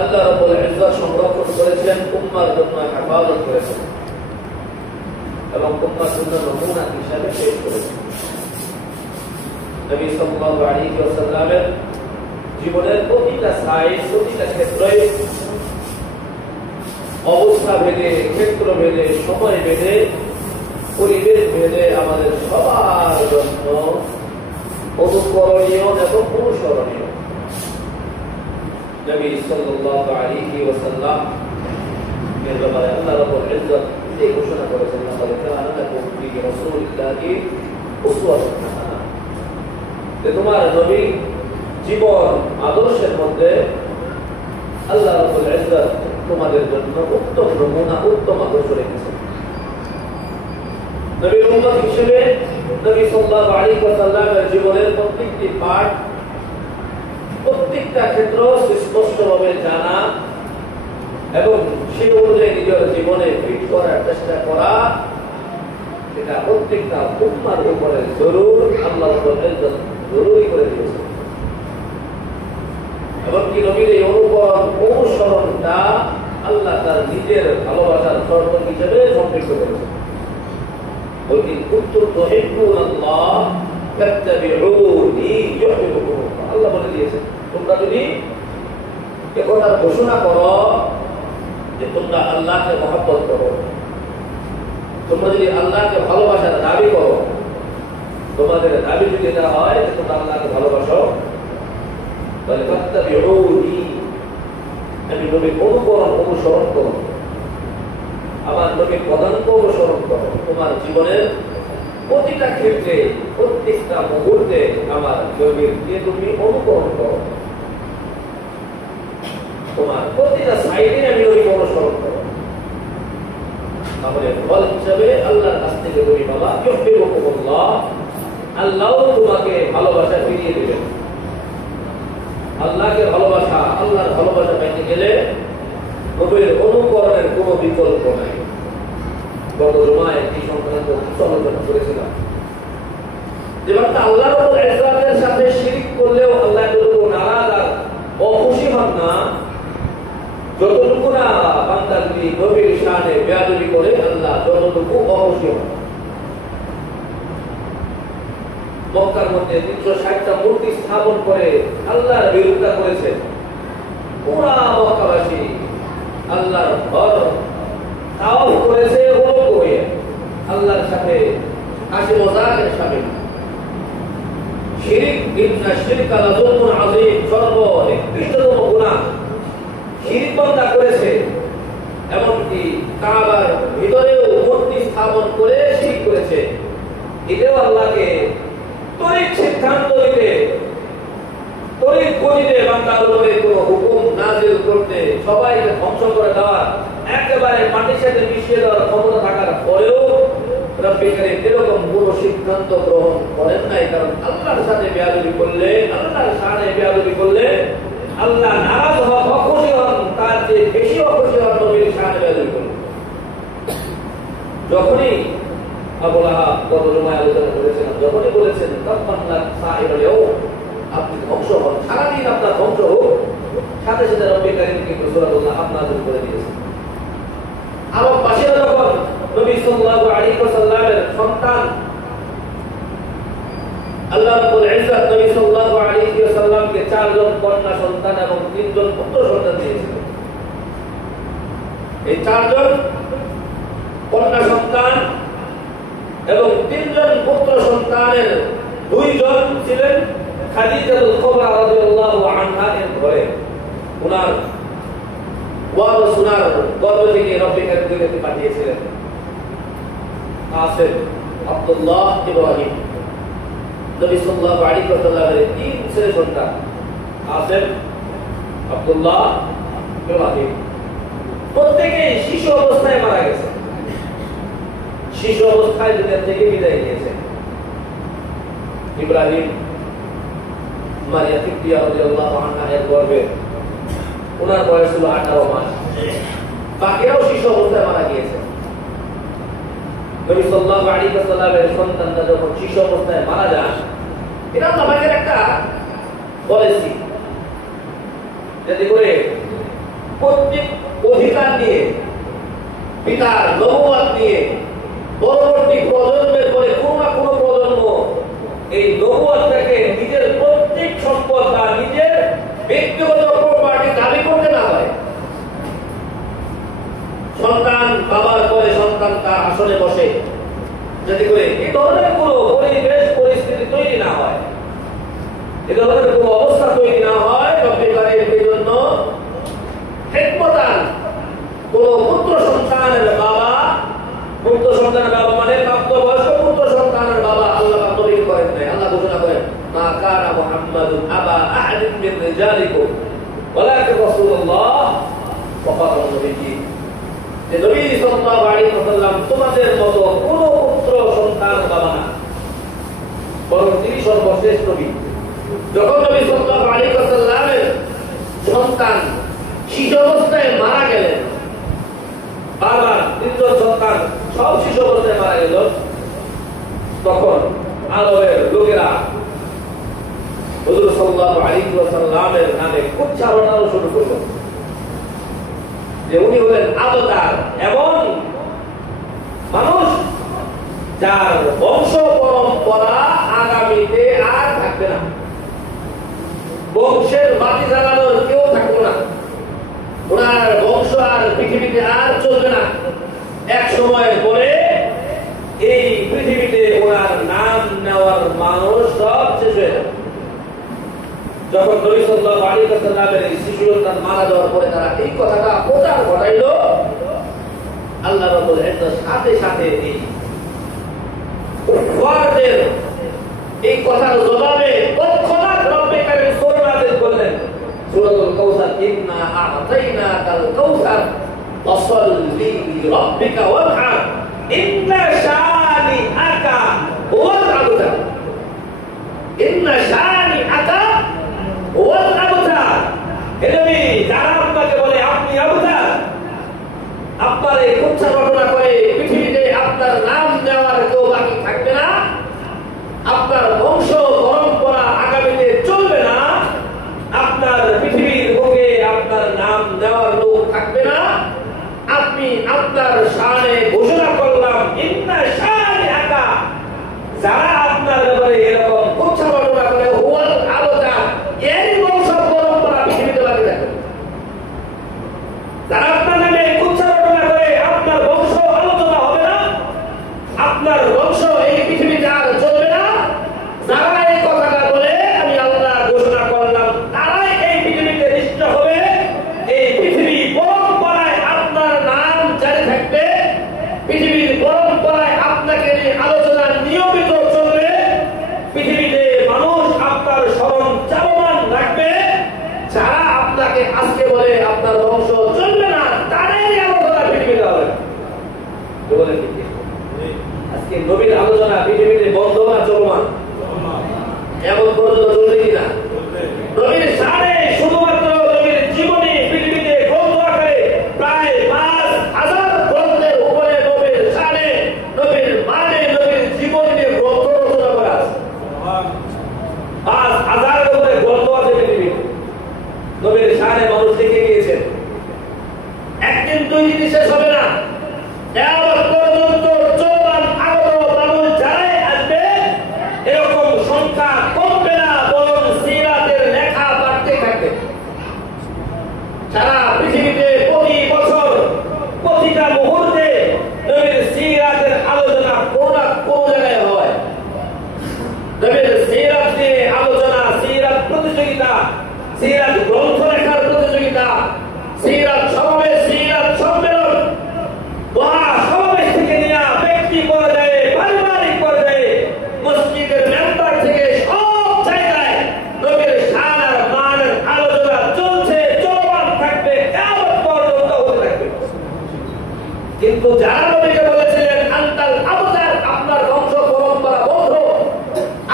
আল্লাহ রাব্বুল ইজ্জত সংরক্ষণ করেছেন, উম্মার জন্য হেফাজত করেছেন এবং উম্মার জন্য নমুনা হিসাবে পেশ করেছেন। নবী সাল্লাল্লাহু আলাইহি ওয়াসাল্লামের জীবনের প্রতিটা সাইড, প্রতিটা ক্ষেত্রে, অবস্থা ভেদে, ক্ষেত্র ভেদে, সময় ভেদে, পরিবেশ ভেদে আমাদের সবার জন্য অনুকরণীয় এবং অনুসরণীয়। নবী সাল্লাল্লাহু আলাইহি ওয়াসাল্লাম এর ব্যাপারে আল্লাহ রাব্বুল ইজ্জত এই ঘোষণা করেছেন, লাকাদ কানা লাকুম ফি রাসূলিল্লাহি উসওয়াতুন হাসানাহ, যে তোমার নবী জীবন আদর্শের মধ্যে আল্লাহ রাব্বুল ইজ্জত তোমাদের জন্য উত্তম নমুনা, উত্তম আদর্শ রেখেছেন। নবীর উম্মত হিসেবে নবী সাল্লাল্লাহু আলাইহি ওয়াসাল্লামের জীবনের প্রত্যেকটি পাঠ, প্রত্যেকটা ক্ষেত্র স্পষ্টভাবে জানা এবং সেই অনুযায়ী নিজের জীবনে ফিট করার চেষ্টা করা, এটা প্রত্যেকটা উম্মার উপরে জরুর, আল্লাহ রাব্বুল ইজ্জত জরুরি করে দিয়েছেন। এবং কি নবীর এই অনুসরণটা আল্লাহ তার নিজের ভালোবাসার শর্ত হিসেবে সম্পৃক্ত করেছেন। বলতে কুনতুম তুহিব্বুনাল্লাহ ফাত্তাবিউনি ইউহিব্বুকুমুল্লাহ, আল্লাহ বলে দিয়েছেন তোমরা যদি এ কথার ঘোষণা করো যে তোমরা আল্লাহকে মহব্বত করো, তোমরা যদি আল্লাহকে ভালোবাসার দাবি করো, তোমাদের দাবি যদি এটা হয় যে তোমরা আল্লাহকে ভালোবাসো, তাহলে ফাত্তাবিউনি, আমি নবীর অনুসরণ করো, আমার নবীর পদাঙ্ক অনুসরণ করো, তোমার জীবনের প্রতিটা ক্ষেত্রে, প্রত্যেকটা মুহূর্তে আমার নবীর দিয়ে তুমি অনুকরণ করো, তোমার প্রতিটা সাইডে আমি নবীকে অনুসরণ করো। তাহলে ফল হিসাবে আল্লাহর কাছ থেকে তুমি বাবা ইউহিব্বুকুমুল্লাহ, আল্লাহ তোমাকে ভালোবাসা ফিরিয়ে দেবেন। আল্লাহকে ভালোবাসা, আল্লাহর ভালোবাসা পেতে গেলে নবীর অনুকরণের কোনো বিকল্প নাই। গত জুমায় এই সংক্রান্ত আলোচনা করেছিলাম যে আল্লাহ রাব্বুল ইজ্জতের সাথে শিরক করলেও আল্লাহ যতটুকু নারাজ আর অখুশি হন না, যতটুকু না বান্দা যদি নবীর শানে বেয়াদবি করে আল্লাহ যতটুকু অখুশি হন। মক্কার মধ্যে 360টা মূর্তি স্থাপন করে আল্লাহর বিরোধিতা করেছে। পুরা মক্কাবাসী আল্লাহর ঘর তাওয়াফ করেছে উলঙ্গ হয়ে, আল্লাহর সাথে হাসি মজাকের সামিল। শিরক, ইন্না শিরকা লাযুলমুন আযীম, সর্বনিকৃষ্টতম গুনাহ শিরক বান্দা করেছে। এমনকি কাবার ভিতরেও মূর্তি স্থাপন করে শিরক করেছে। এটাও আল্লাহকে তরিক সিদ্ধান্ত দিতে, তরিক গতিতে বান্দার উপরে কোনো হুকুম নাযিল করতে, সবাইকে ধ্বংস করে দেওয়ার, একেবারে মাটির সাথে মিশিয়ে দেওয়ার ক্ষমতা থাকার পরেও রব্বুল কারীম এরকম কোনো সিদ্ধান্ত গ্রহণ করেন নাই। কারণ আল্লাহর সাথে বেয়াদবি করলে, আল্লাহর শানে বেয়াদবি করলে আল্লাহ নারাজ হন, অখুশি হন, তার চেয়ে বেশি অখুশি হন নবীর শানে বেয়াদবি করলে। যখনই আবু লাহাব গত জুমায় আলোচনা করেছিলাম, যখনই বলেছেন তাব্বাত সাইরাল ইয়াউম, আপনি ধ্বংস হন, সারাদিন আপনার ধ্বংস হোক, সাথে সাথে রব্বুল কারীম কিন্তু সূরাতুল লাহাব নাযিল করে দিয়েছেন। আরব বাসীরা যখন নবী সাল্লাল্লাহু আলাইহি ওয়াসাল্লামের সন্তান আল্লাহ রাব্বুল ইজ্জত নবী সাল্লাল্লাহু আলাইহি ওয়াসাল্লামকে 4 জন কন্যা সন্তান এবং 3 জন পুত্র সন্তান দিয়েছিলেন। এই 4 জন কন্যা সন্তান এবং 3 জন পুত্র সন্তানের 2 জন ছিলেন খাদিজাতুল কুবরা রাদিয়াল্লাহু আনহা এর ঘরে। ওনার ওয়ারিস, ওনার গর্ভ থেকে রব্বুল কারীম দুনিয়াতে পাঠিয়েছিলেন কাসেম, আব্দুল্লাহ, ইব্রাহিম। নবী সাল্লাল্লাহু আলাইহি ওয়াসাল্লামের 3 ছেলে সন্তান কাসেম, আব্দুল্লাহ, ইব্রাহিম, প্রত্যেকেই শিশু অবস্থায় মারা গেছে, শিশু অবস্থায় দুনিয়া থেকে বিদায় নিয়েছে। ইব্রাহিম মারিয়া কিবতিয়া রাদিয়াল্লাহু আনহা এর গর্ভে, ওনার বয়স ছিল 18 মাস। বাকিরাও শিশু অবস্থায় মারা গিয়েছে। নবী সাল্লাল্লাহু আলাইহি ওয়াসাল্লামের সন্তানরা যখন শিশু অবস্থায় মারা যায়, এটা আল্লাহ পাকের একটা পলিসি, যাতে করে কর্তৃক অধিকার নিয়ে, পিতার নবুয়ত নিয়ে পরবর্তী প্রজন্মের পরে কোনো না কোনো প্রজন্ম এই নবুয়তটাকে নিজের প্রত্যেক সম্পদ বা নিজের ব্যক্তিগত প্রপার্টি দাবি করতে না হয়। সন্তান বাবার পরে সন্তান তার আসনে বসে, যাতে করে এই ধরনের কোনো পরিবেশ পরিস্থিতি তৈরি না হয়, এ ধরনের কোনো অবস্থা তৈরি না হয়। রব্বিকারের জন্য হিকমতান কোন পুত্র সন্তানের বাবা, পুত্র সন্তানের বাবা মানে প্রাপ্তবয়স্ক পুত্র সন্তানের বাবা আল্লাহ তৈরি করেন নাই। আল্লাহ ঘোষণা করেন, মা কানা মুহাম্মাদুন আবা আহাদিন মিন রিজালিকুম ওয়ালাকিন রাসূলুল্লাহ ওয়া খাতামুন নবিয়্যিন। যে নবী সাল্লাল্লাহু আলাইহি ওয়াসাল্লাম তোমাদের মতো কোন পুত্র সন্তান বাবা না, বরং তিনি সর্বশ্রেষ্ঠ নবী। যখন নবী সাল্লাল্লাহু আলাইহি ওয়াসাল্লামের সন্তান শিশু অবস্থায় মারা গেলেন, বারবার তিনজন সন্তান সব শিশু অবস্থায় মারা গেল, তখন আরবের লোকেরা হুজুর সাল্লাল্লাহু আলাইহি ওয়াসাল্লামের নামে উচ্চারণ শুরু করল যে উনি হলেন আবতার, এমন মানুষ যার বংশ পরম্পরা আগামীতে আর থাকবে না, বংশের বাতি জ্বালানোর কেউ থাকবে না, ওনার বংশ আর পৃথিবীতে আর চলবে না। এক সময় পরে এই পৃথিবীতে ওনার নাম নেওয়ার মানুষ সব শেষ হয়ে যাবে। যখন নবী সাল্লাল্লাহু আলাইহি ওয়াসাল্লামের এই শিশু সন্তান মারা যাওয়ার পরে তারা এই কথাটা প্রচার ঘটাইল, আল্লাহ রাব্বুল ইজ্জত সাথে সাথে এই কুফফারদের এই কথার জবাবে তৎক্ষণাৎ রব্বে কারীম সূরা নাযিল করলেন, সূরাতুল কাউসার, ইন্না আ'তাইনাকাল কাউসার ফাসাল্লি লিরাব্বিকা ওয়ানহার ইন্না শানিআকা হুয়াল আবতার। ইন্না শানিআকা হুয়াল আবতার। এজন্য যারা আপনাকে বলে আপনি আবতার, আপনার এই কুচ্ছা ঘটনা করে পৃথিবীতে আপনার নাম দেওয়ার কেউ বাকি থাকবে না, আপনার বংশ পরম্পরা আগামীতে চলবে না, আপনার পৃথিবীর বুকে আপনার নাম দেওয়ার লোক থাকবে না, আপনি আপনার শানে ঘোষণা করলাম ইন্না শানিআকা। যারা আপনার ব্যাপারে এরকম কুচ্ছা ঘটনা করে হুয়াল আবতার, এরই বংশ পরম্পরা পৃথিবীতে বাকি থাকবে। যারা আপনার নামে কুচ্ছা ঘটনা করে আপনার বংশ আলোচনা হবে না, আপনার বংশ এই পৃথিবীতে আর চলবে না, যারা এই কথাটা বলে আমি আল্লাহ ঘোষণা করলাম তারাই এই পৃথিবীতে নিষ্ঠ হবে। এই পৃথিবী পরম্পরায় আপনার নাম জারি থাকবে, পৃথিবীর পরম্পরায় আপনাকে নিয়ে আলোচনা নিয়মিত চলবে, পৃথিবীতে মানুষ আপনার স্মরণ চলমান রাখবে। যারা আপনাকে আজকে বলে আপনার বংশ চলবে না, তারাই আলোচনা পৃথিবীতে হবে। আজকে নবীর আলোচনা পৃথিবীতে বন্ধ না চলমান? এমন পর্যন্ত চলবে কিনা? নবীর শানে শুধুমাত্র নবীর জীবনী পৃথিবীতে গ্রন্থ আকারে প্রায় ৫,০০০ গ্রন্থের উপরে নবীর শানে, নবীর মানে, নবীর জীবনী নিয়ে গ্রন্থ রচনা করা আছে। ৫,০০০ উপরে গ্রন্থ আছে পৃথিবীতে, নবীর শানে মানুষ লিখে গিয়েছেন। একদিন দুই দিন শেষ হবে না, এমন পর্যন্ত চলমান আগত মানুষ যারাই আসবে এরকম সংখ্যা কমবে না, বরং সিরাতের লেখা বাড়তে থাকবে। সারা পৃথিবীতে প্রতি বছর প্রতিটা মুহূর্তে নবীর সিরাতের আলোচনা কোন না কোন জায়গায় হয়। নবীর সিরাত নিয়ে আলোচনা, সিরাত প্রতিযোগিতা, সিরাত গ্রন্থ লেখার প্রতিযোগিতা, সিরাত সমাবেশ, সিরাত সম্মেলন, সমাবেশ থেকে নিয়ে ব্যক্তি পর্যায়ে, পারিবারিক পর্যায়ে, মসজিদের মেম্বার থেকে সব জায়গায় নবীর শান আর মানের আলোচনা চলছে, চলমান থাকবে, কিয়ামত পর্যন্ত হতে থাকবে। কিন্তু যারা নবীকে বলেছিলেন আনতাল আবতার, আপনার বংশ পরম্পরা বন্ধ,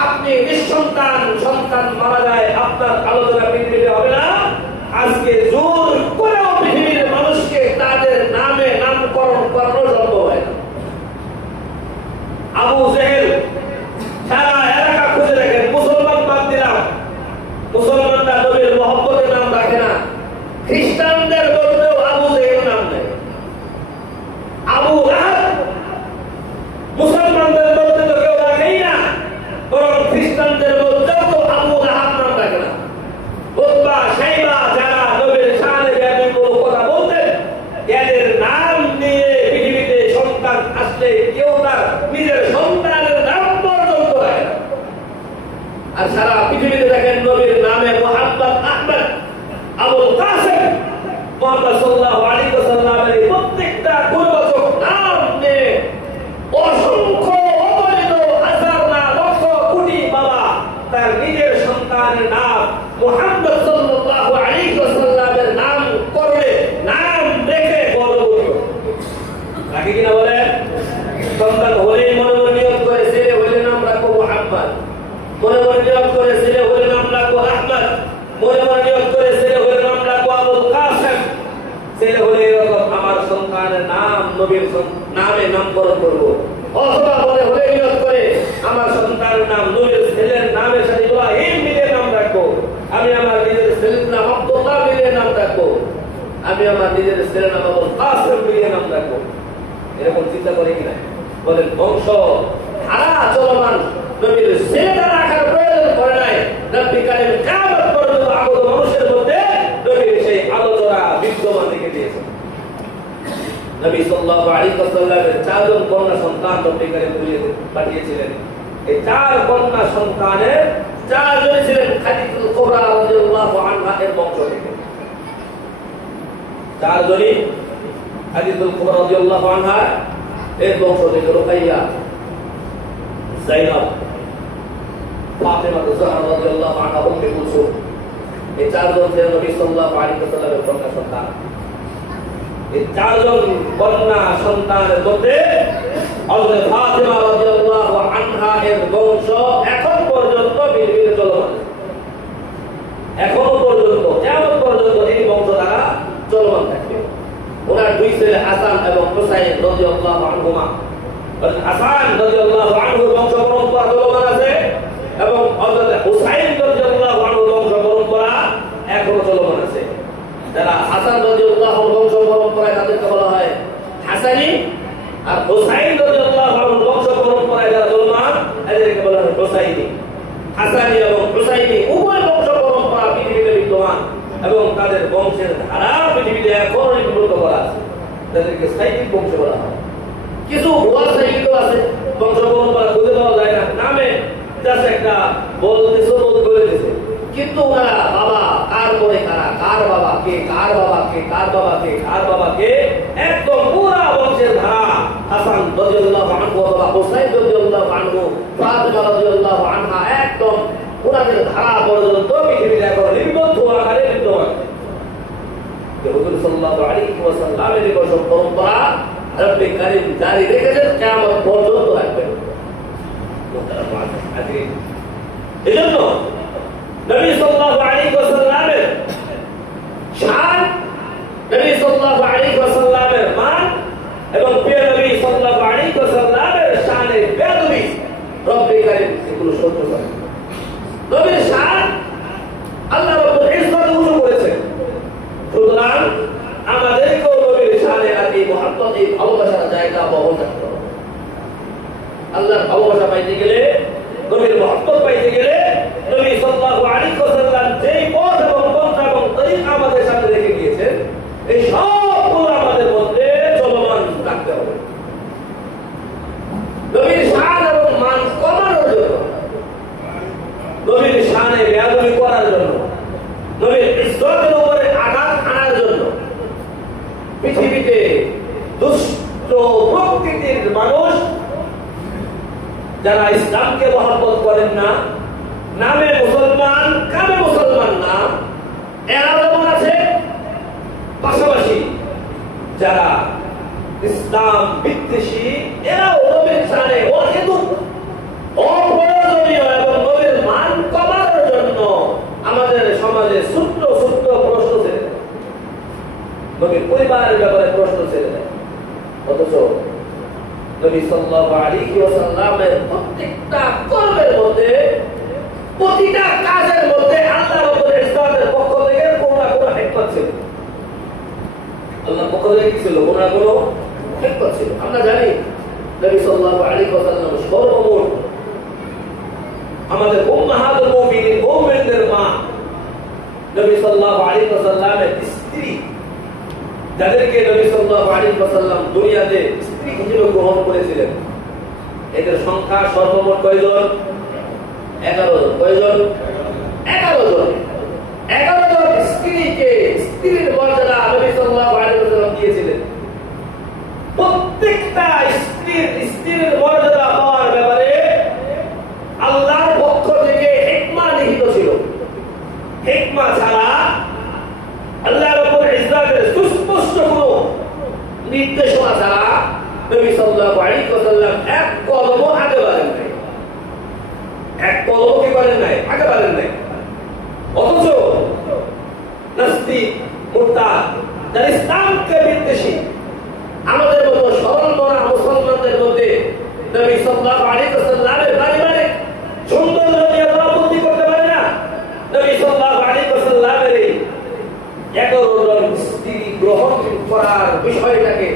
আপনি নিঃসন্তান, সন্তান মারা যায়, আপনার আলোচনা পৃথিবীতে হবে না, আজকে জোর করেও পৃথিবীর মানুষকে তাদের নামে নামকরণ করানো সম্ভব হয় না। আবু জেহেল সারা এলাকা খুঁজে দেখেন, মুসলমান বাদ দিলাম, মুসলমানরা নবীর মহব্বতের নাম রাখে না, খ্রিস্টানদের বলতে মুহাম্মদ সাল্লাল্লাহু আলাইহি ওয়াসাল্লামের প্রত্যেকটা গুণবাচক নাম নিয়ে অসংখ্য অগণিত হাজার না লক্ষ কোটি বাবা তার নিজের সন্তানের নাম মুহাম্মদ সাল্লাল্লাহু আলাইহি ওয়াসাল্লামের নাম করে নাম রেখে গর্ববোধ রাখে কিনা বলে? সন্তান হলেই মনে মনে নিয়ত করে ছেলে হলে নাম রাখবো মুহাম্মদ, মনে মনে নিয়ত করে ছেলে হলে নাম রাখবো আহমদ, মনে মনে নিয়ত করে ছেলে হলে নাম রাখবো আবুল কাসেম। ছেলে হলে এরকম আমার সন্তানের নাম নবীর নামে নামকরণ করবো। অথবা মনে হলে নিয়ত করে আমার সন্তানের নাম নবীর ছেলের নামের সাথে ইব্রাহিম মিলিয়ে নাম রাখবো, আমি আমার নিজের ছেলের নাম আব্দুল্লাহ মিলিয়ে নাম রাখবো, আমি আমার নিজের ছেলের নাম আবুল কাসেম মিলিয়ে নাম রাখবো। এরকম চিন্তা করে কিনা? বলেন বংশ ধারা চলমান নবীর ছেলেটা রাখার প্রয়োজন করে নাই। নবী কারীম কিয়ামত পর্যন্ত আগত মানুষের মধ্যে নবীর সেই আলোচনা বিদ্যমান রেখে দিয়েছেন। নবী সাল্লাল্লাহু আলাইহি ওয়াসাল্লামের চারজন কন্যা সন্তান নবী কারীম পাঠিয়েছিলেন। এই চার কন্যা সন্তানের চারজন ছিলেন খাদিজাতুল কুবরা রাদিয়াল্লাহু আনহা এর বংশ থেকে। চারজনই খাদিজাতুল কুবরা রাদিয়াল্লাহু আনহা এর বংশ থেকে। রুকাইয়া, যায়েনব, ফাতিমা যাহরা রাদিয়াল্লাহু আনহা, উম্মে কুলসুম, এই চারজন ছিলেন নবী সাল্লাল্লাহু আলাইহি ওয়াসাল্লামের কন্যা সন্তান। এই চারজন কন্যা সন্তানের মধ্যে হযরত ফাতিমা রাদিয়াল্লাহু আনহা এর বংশ এখন পর্যন্ত বিলবিল চলমান। এখনো পর্যন্ত কিয়ামত পর্যন্ত এই বংশধারা চলমান থাকবে। ওনার দুই ছেলে হাসান এবং হুসাইন রাদিয়াল্লাহু আনহুমা, হাসান রাদিয়াল্লাহু আনহুর বংশ পরম্পরা চলমান আছে এবং হযরত হুসাইন রাদিয়াল্লাহু আনহুর বংশ পরম্পরা এখনো চলমান আছে। যারা হাসান রাদিয়াল্লাহু আনহুর বংশ পরম্পরায় তাদেরকে বলা হয় হাসানি, আর হুসাইন রাদিয়াল্লাহু আনহুর বংশ পরম্পরায় যারা চলমান এদেরকে বলা হয় হুসাইনি। হাসানি এবং হুসাইনি উভয় বংশ পরম্পরা পৃথিবীতে বিদ্যমান এবং তাদের বংশের ধারা পৃথিবীতে এখনো লিপিবদ্ধ করা আছে, তাদেরকে সাইকিক বংশ বলা হয়। কিছু ভুয়া সাইকিক আছে, বংশ পরম্পরা খুঁজে পাওয়া যায় না, নামে জাস্ট একটা বলতেছে বলে দিয়েছে, কিন্তু ওনারা বাবা কার পরে কারা, কার বাবা কে, কার বাবা কে, কার বাবা কে, কার বাবা কে, একদম পুরা বংশের ধারা হাসান রাদিয়াল্লাহু আনহু অথবা হুসাইন রাদিয়াল্লাহু আনহু, ফাতিমা রাদিয়াল্লাহু আনহা, একদম ওনাদের ধারা পর্যন্ত পৃথিবীতে এখন লিপিবদ্ধ আকারে বিদ্যমান। হুজুর সাল্লাল্লাহু আলাইহি ওয়াসাল্লামের এই বংশ পরম্পরা রব্বে কারীম জারি রেখেছেন, কিয়ামত পর্যন্ত রাখবেন। এজন্য নবী সাল্লাল্লাহু আলাইহি ওয়াসাল্লামের শান, নবী সাল্লাল্লাহু আলাইহি ওয়াসাল্লামের মান এবং প্রিয় নবী সাল্লাল্লাহু আলাইহি ওয়াসাল্লামের শানে বেয়াদবি রব্বে কারীম এগুলো সহ্য করেন। নবীর শান আল্লাহ রাব্বুল ইজ্জত উঁচু করেছেন, সুতরাং আমাদেরকেও নবীর শানে আর এই মহব্বত, এই ভালোবাসার জায়গা বহন করতে হবে। আল্লাহর ভালোবাসা পাইতে গেলে, নবীর মহব্বত পাইতে গেলে নবী সাল্লাল্লাহু আলাইহি ওয়াসাল্লাম যেই পথ এবং পন্থা এবং তরিকা আমাদের সামনে রেখে দিয়েছেন, এই সবগুলো আমাদের মধ্যে চলমান রাখতে হবে। নবীর শান এবং মান কমানোর জন্য, নবীর শানে বেয়াদবি করার জন্য, নবীর ইজ্জতের উপরে আঘাত আনার জন্য পৃথিবীতে দুষ্ট প্রকৃতির মানুষ যারা ইসলামকে মহব্বত করেন না, নামে মুসলমান কামে মুসলমান না, এরা যেমন আছে, পাশাপাশি যারা ইসলাম বিদ্বেষী এরাও নবীর শানে অহেতুক অপ্রয়োজনীয় এবং নবীর মান কমানোর জন্য আমাদের সমাজে ছোট্ট ছোট্ট প্রশ্ন ছেড়ে দেয়, নবীর পরিবারের ব্যাপারে প্রশ্ন ছেড়ে দেয়। অথচ নবী সাল্লাল্লাহু আলাইহি ওয়াসাল্লামের প্রত্যেকটা কর্মের মধ্যে, প্রতিটা কাজের মধ্যে আল্লাহ রাব্বুল ইজ্জতের পক্ষ থেকে কোনো না কোনো হিকমত ছিল। আল্লাহর পক্ষ থেকে কি ছিল? কোনো না কোনো হিকমত ছিল। আমরা জানি নবী সাল্লাল্লাহু আলাইহি ওয়াসাল্লাম সর্বমোট আমাদের উম্মাহাতুল মুমিনিন, মুমিনদের মা, নবী সাল্লাল্লাহু আলাইহি ওয়াসাল্লামের স্ত্রী, যাদেরকে নবী সাল্লাল্লাহু আলাইহি ওয়াসাল্লাম দুনিয়াতে স্ত্রী হিসেবে গ্রহণ করেছিলেন, এদের সংখ্যা সর্বমোট কয়জন? 11 জন। কয়জন? 11 জন। 11 জন স্ত্রীকে, স্ত্রীর মর্যাদা নবী নির্দেশনা ছাড়া নবী সাল্লাল্লাহু আলাইহি ওয়াসাল্লাম এক কদমও আগে বাড়েন নাই, এক কদমও কি করেন নাই, আগে বাড়েন নাই। অথচ নাস্তিক মুরতাদ যারা ইসলামকে বিদ্বেষী আমাদের মতো সরল মনা মুসলমানদের মধ্যে নবী সাল্লাল্লাহু আলাইহি ওয়াসাল্লামের পারিবারিক সৌন্দর্য নিয়ে আপত্তি করতে পারে না। নবী সাল্লাল্লাহু আলাইহি ওয়াসাল্লামের 11 জন স্ত্রী গ্রহণ করার বিষয়টাকে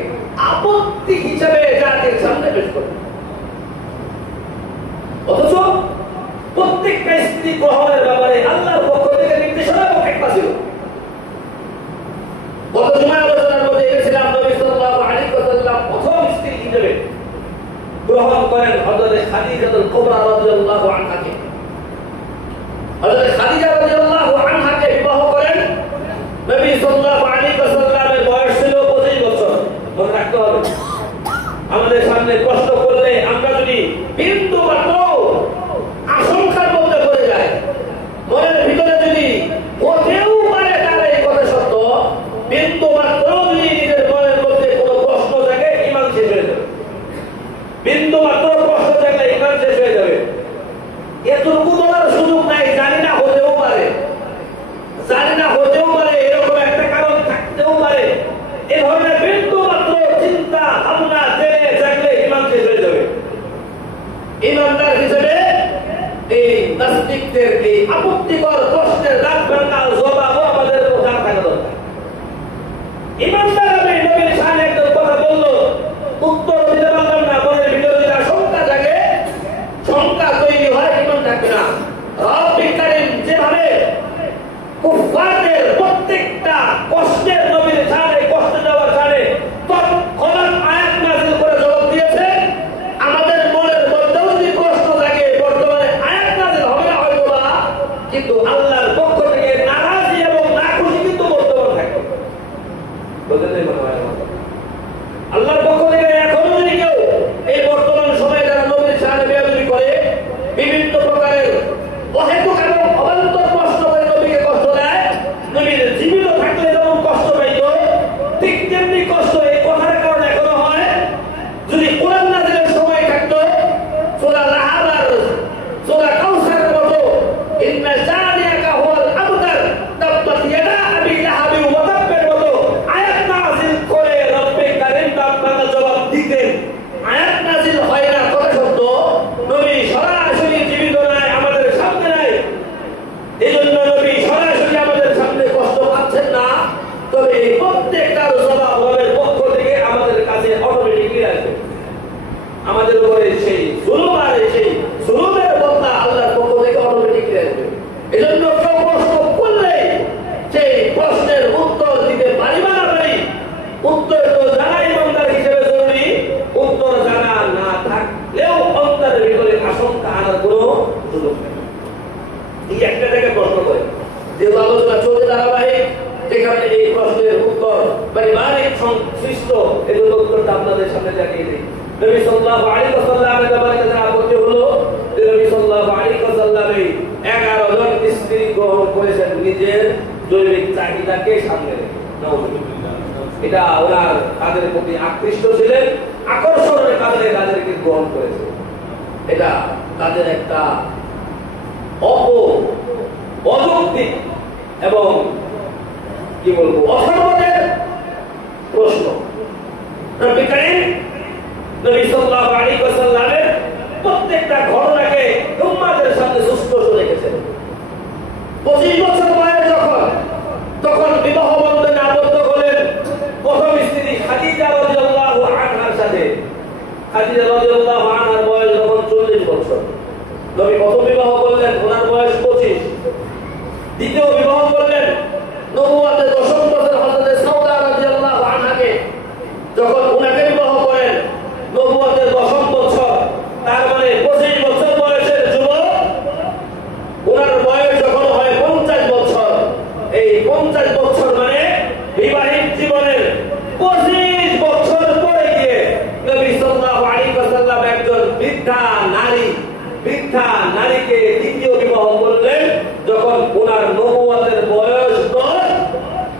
আপত্তি হিসেবে জাতির সামনে পেশ করে, অথচ প্রত্যেকটা স্ত্রী গ্রহণের ব্যাপারে আল্লাহর পক্ষ থেকে নির্দেশনা এবং একটা ছিল। গত জুমার আলোচনার মধ্যে এনেছিলাম নবী সাল্লাল্লাহু আলাইহি ওয়াসাল্লাম প্রথম স্ত্রী হিসেবে গ্রহণ করেন হযরত খাদিজাতুল কুবরা রাদিয়াল্লাহু আনহাকে। হযরত খাদিজা রাদিয়াল্লাহু আনহাকে বিবাহ করেন নবী সাল্লাল্লাহু আলাইহি ওয়াসাল্লামের বয়স ছিল 25 বছর। মনে রাখতে হবে, আমাদের সামনে কষ্ট করলে আমরা যদি বিন্দু মাত্র আশঙ্কার মধ্যে পড়ে যাই, মনের ভিতরে যদি হতেও পারে তার এই কথা সত্য, বিন্দু মাত্র যদি নিজের মনের মধ্যে কোনো প্রশ্ন থাকে ঈমান শেষ হয়ে যাবে। বিন্দু মাত্র প্রশ্ন থাকলে ঈমান শেষ হয়ে যাবে। এতটুকু বলার সুযোগ নাই, জানি না হতেও পারে, জানি না হতেও পারে, এরকম একটা কারণ থাকতেও পারে। এই ধরনের বিন্দু মাত্র চিন্তা ভাবনা জেনে জানলে ঈমান শেষ হয়ে যাবে। ঈমানদার হিসেবে এই নাস্তিকদের এই আপত্তিকর প্রশ্নের দাঁত ভাঙা জবাবও আমাদের জানা থাকা দরকার। ঈমানদার আমি নবীর শানে একজন কথা বললো, উত্তর দিতে পারলাম না, মনের ভিতরে যদি আশঙ্কা থাকে, শঙ্কা তৈরি হয়, ঈমান থাকবে না। রব্বুল কারীম যেভাবে কুফফারদের প্রত্যেকটা কষ্টের নবীর শানে, কষ্ট দেওয়ার শানে তৎক্ষণাৎ আয়াত নাযিল করে জবাব দিয়েছেন, আমাদের মনের মধ্যেও যদি প্রশ্ন থাকে বর্তমানে আয়াত নাযিল হবে না হয়তোবা, কিন্তু আল্লাহর পক্ষ থেকে নারাজি এবং নাখুশি কিন্তু বর্তমান থাকবে। বুঝতে মনে হয় আল্লাহর পক্ষ থেকে এখনো যদি কেউ এই বর্তমান সময়ে যারা নবীর শানে বেয়াদবি করে, বিভিন্ন প্রকারের অহেতুক এবং অবান্তর প্রশ্ন করে নবীকে কষ্ট দেয়, নবীর জীবিত থাকলে যেমন কষ্ট পাইত, ঠিক তেমনি কষ্ট এই কথার কারণে এখনো হয়। যদি কোরআন নাযিলের সময় থাকতো, সূরা লাহাব আর সূরা কাউসারের মতো ইন্না জানিয়াকা হুয়াল আবতার তাব্বাত ইয়াদা আবি লাহাবি ওয়া তাব্বের মতো আয়াত নাযিল করে রব্বুল কারীম আপনারা জবাব দিতেন। আয়াত নাযিল হয় না, কথা সত্য, নবী সরাসরি জীবিত নাই, আমাদের সামনে নাই, এই জন্য নবী সরাসরি আমাদের সামনে কষ্ট পাচ্ছেন না। তবে এই প্রত্যেকটার জবাব রবের পক্ষ থেকে আমাদের কাছে অটোমেটিকলি আসবে। আমাদের উপরে সেই জুলুম আর সেই জুলুমের বদলা আল্লাহর পক্ষ থেকে অটোমেটিকলি আসবে। এই জন্য কেউ প্রশ্ন করলে সেই প্রশ্নের উত্তর দিতে পারি বা না পারি, উত্তর তো জানা ইমানদার হিসেবে জরুরি। উত্তর জানা না থাকলেও অন্তরের ভিতরে আশঙ্কা আনার কোনো সুযোগ নেই। এই একটা থেকে প্রশ্ন করে যেহেতু আলোচনা চলতে ধারাবাহিক, যেখানে এই প্রশ্নের উত্তর পারিবারিক সংশ্লিষ্ট এই উত্তরটা আপনাদের সামনে জানিয়ে দিই। নবী সাল্লাল্লাহু আলাইহি ওয়াসাল্লামের ব্যাপারে যারা আপত্তি হলো, যে নবী সাল্লাল্লাহু আলাইহি ওয়াসাল্লাম 11 জন স্ত্রী গ্রহণ করেছেন নিজের জৈবিক চাহিদাকে সামনে রেখে। এটা ওনার তাদের প্রতি আকৃষ্ট ছিলেন, আকর্ষণের কারণে তাদেরকে গ্রহণ করেছে। এটা তাদের একটা অযৌক্তিক এবং কি বলবো অসম্মানের প্রশ্ন। রব্বুল কারীম নবী সাল্লাল্লাহু আলাইহি ওয়াসাল্লামের প্রত্যেকটা ঘটনাকে উম্মাদের সামনে সুস্পষ্ট রেখেছেন। 25 বছর বয়স তখন বিবাহ বন্ধনে আবদ্ধ হলেন প্রথম স্ত্রী খাদিজা রাদিয়াল্লাহু আনহার সাথে। খাদিজা রাদিয়াল্লাহু আনহার বয়স তখন 40 বছর। নবী প্রথম বিবাহ করলেন, ওনার বয়স 25। দ্বিতীয় বিবাহ করলেন নবুয়তের 10 বছর হযরত সাউদা রাদিয়াল্লাহু আনহাকে। যখন ওনাকে বিবাহ করেন নবুয়তের 10 বছর, তার মানে 25 বছর বয়সের যুবক, ওনার বয়স যখন হয় 50 বছর, এই 50 বছর মানে বিবাহিত জীবনের 25 বছর পরে গিয়ে নবী সাল্লাল্লাহু আলাইহি ওয়াসাল্লাম একজন বৃদ্ধা নারীকে দ্বিতীয় বিবাহ করলেন, যখন ওনার নবুয়তের বয়স 10,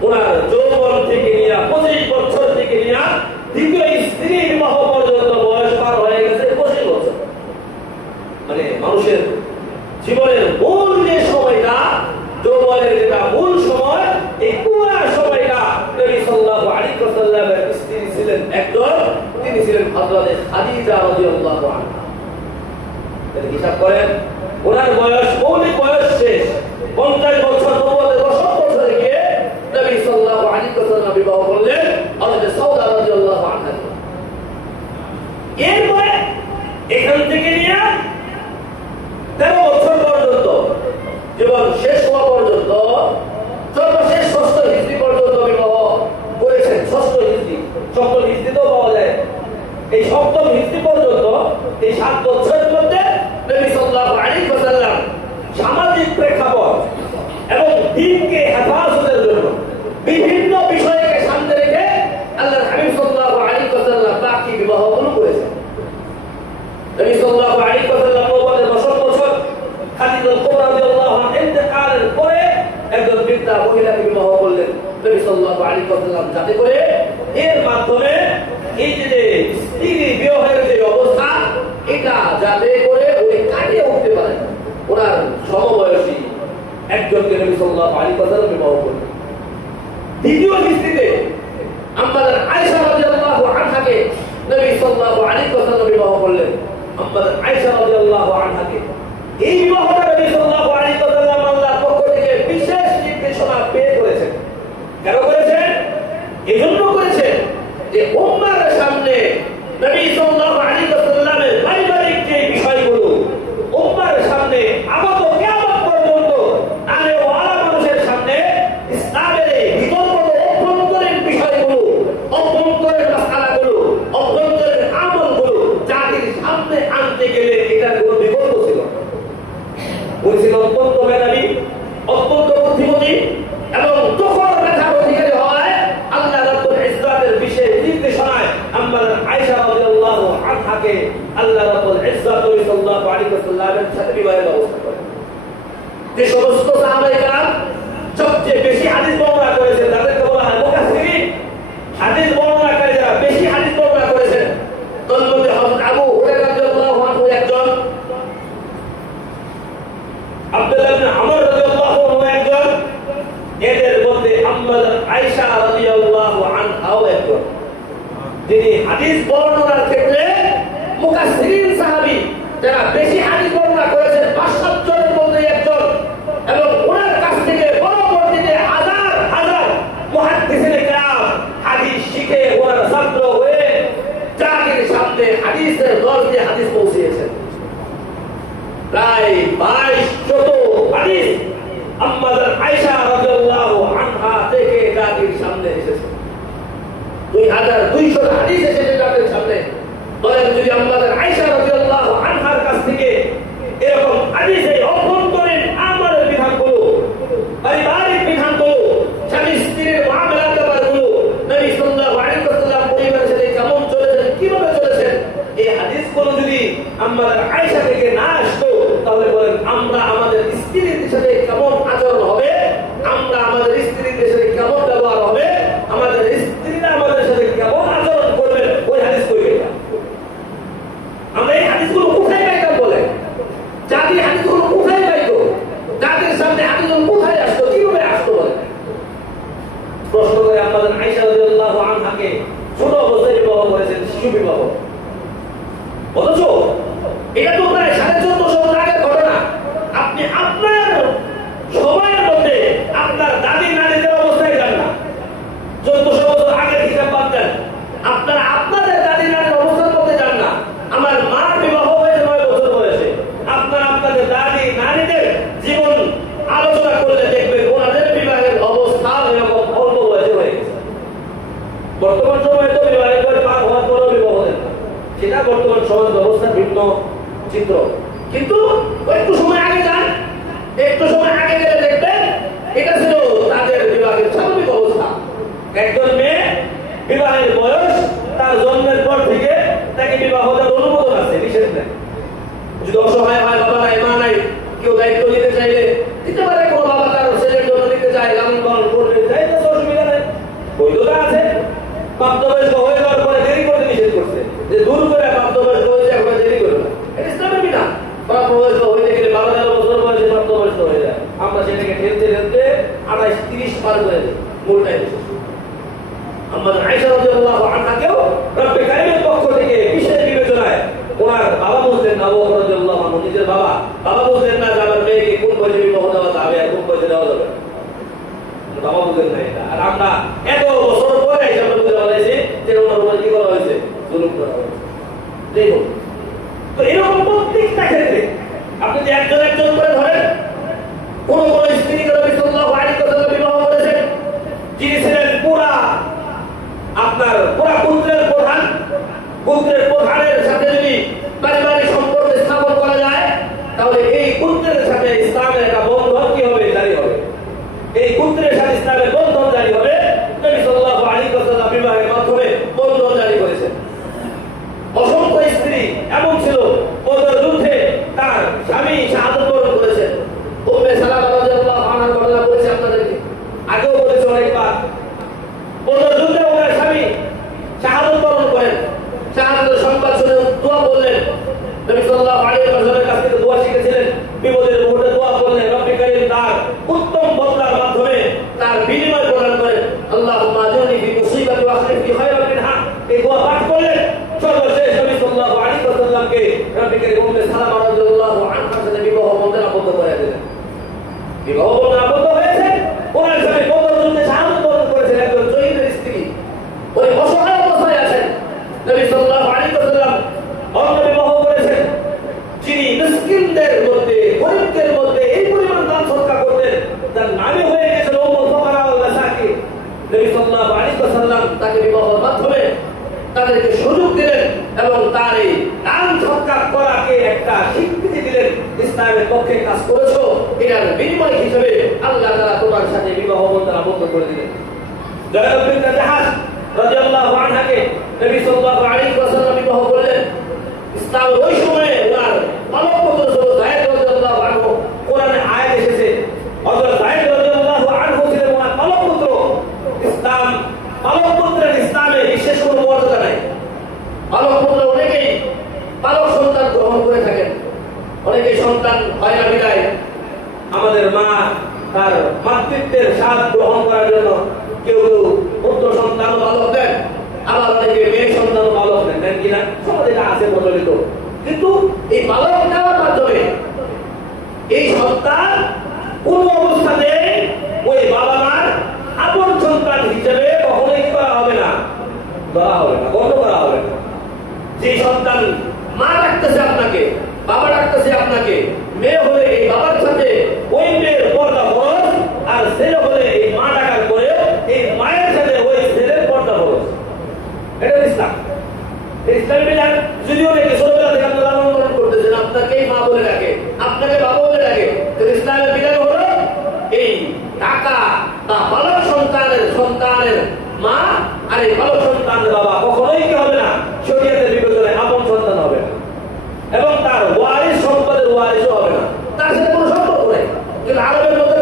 ওনার যৌবন থেকে নিয়ে 25 বছর থেকে নিয়ে ওয়াসাল্লামের স্ত্রী ছিলেন একজন, তিনি ছিলেন হযরত খাদিজা রাদিয়াল্লাহু আনহা। হিসাব করেন, ওনার বয়স মৌলিক বয়স শেষ, 50 বছর নবুয়তের 10 বছরে গিয়ে নবী সাল্লাল্লাহু আলাইহি ওয়াসাল্লাম বিবাহ করলেন হযরত সাউদা রাদিয়াল্লাহু আনহা। এরপরে এখান থেকে নিয়ে 13 বছর পর্যন্ত জীবন শেষ হওয়া পর্যন্ত সর্বশেষ 6ষ্ঠ হিজরি পর্যন্ত বিবাহ করেছেন। 6ষ্ঠ হিজরি, 7ম হিজরিতেও পাওয়া যায়। এই 7ম হিজরি পর্যন্ত এই 7 বছরের মধ্যে নবী সাল্লাল্লাহু আলাইহি ওয়াসাল্লাম সামাজিক প্রেক্ষাপট এবং দ্বীনকে হেফাজতের জন্য বিভিন্ন বিষয়কে সামনে রেখে আল্লাহর হাবিব সাল্লাল্লাহু আলাইহি ওয়াসাল্লাম বাকি বিবাহগুলো করেছেন। নবী সাল্লাল্লাহু আলাইহি ওয়াসাল্লাম নবুয়তের 10 বছর খাদিজা কুবরা রাদিয়াল্লাহু আনহা ইন্তেকালের পরে একজন বৃদ্ধা মহিলাকে বিবাহ করলেন নবী সাল্লাল্লাহু আলাইহি ওয়াসাল্লাম, যাতে করে এর মাধ্যমে এই যে স্ত্রী বিবাহের যে অবস্থা, এটা যাতে করে উনি কাটিয়ে উঠতে পারেন। ওনার সমবয়সী একজনকে নবী সাল্লাল্লাহু আলাইহি ওয়াসাল্লাম বিবাহ করলেন। দ্বিতীয় স্ত্রীতে আম্মাজান আয়েশা রাদিয়াল্লাহু আনহাকে নবী সাল্লাল্লাহু আলাইহি ওয়াসাল্লাম বিবাহ করলেন। আম্মাজান আয়েশা রাদিয়াল্লাহু আনহাকে এই বিবাহটা নবী সাল্লাল্লাহু আলাইহি ওয়াসাল্লাম আল্লাহর পক্ষ থেকে বিশেষ নির্দেশনা পেয়ে করেছেন। কেন করেছেন? এজন্য করেছেন যে উম্মার সামনে নবী সাল্লাল্লাহু আলাইহি ওয়াসাল্লামের পারিবারিক যে বিষয়গুলো উম্মার সামনে আপাত কিয়ামত পর্যন্ত আলে ওয়ালা মানুষের সামনে ইসলামের বিতর্ক অভ্যন্তরীণ বিষয়গুলো, অভ্যন্তরীণ মাসআলাগুলো, অভ্যন্তরীণ আমলগুলো জাতির সামনে আনতে গেলে এটার কোনো বিকল্প ছিল না। উনি ছিলেন অত্যন্ত মেধাবী, অত্যন্ত বুদ্ধিমতী এবং তখন মেধার অধিকারী হওয়ায় আল্লাহ রাব্বুল ইজ্জাতের বিশেষ নির্দেশনায় আম্মাজান আয়েশা রাদিয়াল্লাহু আনহাকে আল্লাহ রাব্বুল ইজ্জাত সাল্লাল্লাহু আলাইহি ওয়াসাল্লামের সাথে বিবাহের ব্যবস্থা করেন। যে সমস্ত সাহাবায়ে কেরাম সবচেয়ে বেশি হাদিস বর্ণনা করেছেন তাদেরকে বলা হয় মুফাসসিরিন। হাদিস বর্ণনাকারী যারা বেশি হাদিস বর্ণনা করেছেন তার মধ্যে হযরত আবু হুরায়রা রাদিয়াল্লাহু আনহু একজন, আব্দুল্লাহ ইবনে আমর রাদিয়াল্লাহু আনহু একজন, এদের মধ্যে আম্মাজান আয়েশা রাদিয়াল্লাহু আনহাও একজন। যিনি হাদিস বর্ণনার ক্ষেত্রে মুফাসসিরিন সাহাবী যারা বেশি হাদিস বর্ণনা করেছেন 5-7 জনের মধ্যে একজন, এবং ওনার কাছ থেকে পরবর্তীতে হাজার হাজার মুহাদ্দিসিনে কেরাম হাদিস শিখে ওনার ছাত্র হয়ে জাতির সামনে হাদিসের দরজে হাদিস পৌঁছিয়েছেন। প্রায় 2200 হাদিস আম্মাজান আয়েশা রাদিয়াল্লাহু আনহা থেকে জাতির সামনে এসেছে। 2200 হাদিস এসেছে জাতির সামনে। বলেন, যদি আম্মাজান আয়েশা রাদিয়াল্লাহু আনহার কাছ থেকে এরকম হাদিসে অভ্যন্তরীণ আমলের বিধানগুলো, পারিবারিক বিধানগুলো, স্বামী স্ত্রীর মুআমালার ব্যাপারগুলো, নবী সাল্লাল্লাহু আলাইহি ওয়াসাল্লাম পরিবারের সাথে কেমন চলেছেন, কিভাবে চলেছেন, এই হাদিসগুলো যদি আম্মাজান আয়েশা থেকে না আসতো, তাহলে বলেন আমরা আমাদের স্ত্রীদের সাথে কেমন আচরণ হবে, আমরা আমাদের স্ত্রীদের সাথে কেমন ব্যবহার হবে, আমাদের স্ত্রীরা আমাদের সাথে কেমন আচরণ করবেন, ওই হাদিস কই পেতাম আমরা? এই হাদিসগুলো কোথায় পাইতাম? বলে জাতির হাদিসগুলো কোথায় পাইতো? জাতির সামনে হাদিসগুলো কোথায় আসতো, কিভাবে আসতো? বলে প্রশ্ন করে আম্মাজান আয়েশা রাদিয়াল্লাহু আনহাকে ছোট অবস্থায় বিবাহ করেছেন, শিশু বিবাহ। অথচ এটা তো প্রায় 1450 বছর আগের ঘটনা। আপনি আপনার সময়ের মধ্যে আপনার দাদি নানিদের অবস্থায় যান না, 1400 বছর আগের হিসাব বাদ দেন, আপনারা আপনাদের দাদি নানির অবস্থার মধ্যে যান না। আমার মার বিবাহ হয়েছে 9 বছর বয়সে। আপনারা আপনাদের দাদি নানিদের জীবন আলোচনা করলে দেখবেন ওনাদের বিবাহের অবস্থা এরকম অল্প বয়সে হয়ে গেছে। বর্তমান সময়ে তো বিবাহের বয়স পার হওয়ার পরেও বিবাহ দেন না, সেটা বর্তমান সমাজ ব্যবস্থা ভিন্ন চিত্র। কিন্তু একটু সময় আগে যান, একটু সময় আগে গেলে দেখবেন এটা ছিল তাদের বিবাহের স্বাভাবিক অবস্থা। একজন মেয়ে বিবাহের বয়স তার জন্মের পর থেকে তাকে বিবাহ দেওয়ার অনুমোদন আছে, নিষেধ নেই। যদি অসহায় হয়, বাবা নাই, মা নাই, কেউ দায়িত্ব নিতে চাইলে দিতে পারে। কোনো বাবা তার ছেলের জন্য নিতে চায়, লালন পালন করতে চাই, তো অসুবিধা নেই, বৈধতা আছে। প্রাপ্তবয়স্ক হয়ে যাওয়ার পরে দেরি করতে নিষেধ করছে, যে দূর করে প্রাপ্তবয়স্ক হয়েছে এখন দেরি করবে না, এটা ইসলামের বিধান। প্রাপ্তবয়স্ক হয়ে গেলে 12-13 বছর বয়সে প্রাপ্তবয়স্ক হয়ে যায়, আমরা সেটাকে ঠেলতে ঠেলতে 28-30 পার করে দিই, মূলটাই আমাদের আয়েশা রাদিয়াল্লাহু আনহাকেও রব্বে কারীমের পক্ষ থেকে বিশেষ বিবেচনায় ওনার বাবা বলতেন না, আবু বকর রাদিয়াল্লাহু আনহু নিজের বাবা বলতেন না যে আমার মেয়েকে কোন বয়সে বিবাহ দেওয়া যাবে আর কোন বয়সে দেওয়া যাবে, বাবা বলতেন না এটা। আর আমরা এত বছর পরে এসে আমরা বুঝতে পারছি যে ওনার উপর কি করা হয়েছে, জুলুম করা হয়েছে। দেখুন তো এরকম প্রত্যেকটা ক্ষেত্রে আপনি যে একজন একজন করে ধরেন, কোন কোন স্ত্রীকে নবী সাল্লাল্লাহু আলাইহি ওয়াসাল্লাম বিবাহ করেছেন যিনি ছিলেন আপনার পুরা গোত্রের প্রধানের সাথে যদি পারিবারিক সম্পর্ক স্থাপন করা যায় তাহলে এই গোত্রের সাথে ইসলামের একটা বন্ধন কি হবে, জারি হবে। এই গোত্রের সাথে ইসলামের বন্ধন জারি হবে। নবী সাল্লাল্লাহু আলাইহি ওয়াসাল্লাম বিবাহের মাধ্যমে বন্ধন জারি করেছেন। অসংখ্য স্ত্রী এমন ছিল বদর যুদ্ধে তার স্বামী শাহাদাত বরণ করেছেন। উম্মে সালামা রাদিয়াল্লাহু আনহার ঘটনা বলেছি আপনাদেরকে, আগেও বলেছি অনেকবার। বদর যুদ্ধে ওনার স্বামী শাহাদাত বরণ করেন। শাহাদাতের সংবাদ শুনে দোয়া করলেন। নবী সাল্লাল্লাহু আলাইহি ওয়াসাল্লামের কাছ থেকে দোয়া শিখেছিলেন। বিপদের মুহূর্তে দোয়া করলেন, রব্বে কারীম তার উত্তম বদলার মাধ্যমে তার বিনিময় প্রদান করেন। আল্লাহুম্মা আজুরনি ফি মুসিবাতি ওয়া আখলিফ ফি খায়রান মিনহা। এই দোয়া পাঠ করলেন। সর্বশেষ নবী সাল্লাল্লাহু আলাইহি ওয়াসাল্লামকে রব্বে কারীম উম্মে সালামা রাদিয়াল্লাহু আনহার সাথে বিবাহ বন্ধনে আবদ্ধ করে দিলেন। বিবাহ বন্ধনে আবদ্ধ হয়েছে। ওনার সাথে বদর যুদ্ধে শাহাদাত বরণ করেছেন একজন শহীদের স্ত্রী। ওই অসহায় অবস্থায় আছেন। নবী সাল্লাল্লাহু আলাইহি ওয়াসাল্লাম অন্য বিবাহ করেছেন যিনি মিসকিনদের মধ্যে, গরিবদের মধ্যে এই পরিমাণ দান সদকা করতেন, তার নামে হয়ে গেছিল উম্মুল ফুকারা ওয়াল মাসাকিন। নবী সাল্লাল্লাহু আলাইহি ওয়াসাল্লাম তাকে বিবাহের মাধ্যমে তাদেরকে সুযোগ দিলেন এবং তার এই দান সদকা করাকে একটা স্বীকৃতি দিলেন। ইসলামের পক্ষে কাজ করেছো, এটার বিনিময় হিসেবে আল্লাহ তাআলা তোমার সাথে বিবাহ বন্ধন আবদ্ধ করে দিলেন। যায়েদ বিনতে জাহাশ রাদিয়াল্লাহু আনহাকে নবী সাল্লাল্লাহু আলাইহি ওয়াসাল্লাম বিবাহ করলেন। ইসলামের ওই সময়ে ওনার পালক পুত্র ছিল যায়েদ রাদিয়াল্লাহু আনহু। কোরআনে আয়াত এসেছে হযরত যায়েদ রাদিয়াল্লাহু আনহু ছিলেন ওনার পালক পুত্র। পালক পুত্রের ইসলামে বিশেষ কোনো মর্যাদা নাই। পালক পুত্র অনেকেই পালক সন্তান গ্রহণ করে থাকেন, অনেকেই সন্তান হয় না বিদায় আমাদের মা তার মাতৃত্বের স্বাদ গ্রহণ করার জন্য কেউ পুত্র সন্তান পালক দেন, আবার অনেকে মেয়ে সন্তান পালক দেন কিনা, সমাজে এটা আছে প্রচলিত। কিন্তু এই পালক দেওয়ার মাধ্যমে এই সন্তান কোন অবস্থাতে ওই বাবা মার আপন সন্তান হিসেবে কখনোই করা হবে না, গণ্য করা হবে না। যে সন্তান মা ডাকতেছে আপনাকে, বাবা ডাকতেছে আপনাকে, মেয়ে হলে এই বাবার সাথে ওই মেয়ের পর্দা ফরজ, আর ছেলে হলে এই মা ডাকার পরে এই মায়ের সাথে ওই ছেলের পর্দা ফরজ। এটা ইসলাম। ইসলামী বিধান যদিও নাকি ছোটবেলা থেকে আপনি লালন পালন করতেছেন, আপনাকেই মা বলে ডাকে, আপনাকে বাবা বলে ডাকে, তো ইসলামের বিধান হলো এই টাকা বা বালক সন্তানের মা আর এই বালক সন্তানের বাবা কখনোই কি হবে না, শরীয়তের বিবেচনায় আপন সন্তান হবে না এবং তার ওয়ারিস সম্পদের ওয়ারিসও হবে না, তার সাথে কোনো সম্পর্ক নেই। কিন্তু আরবের মধ্যে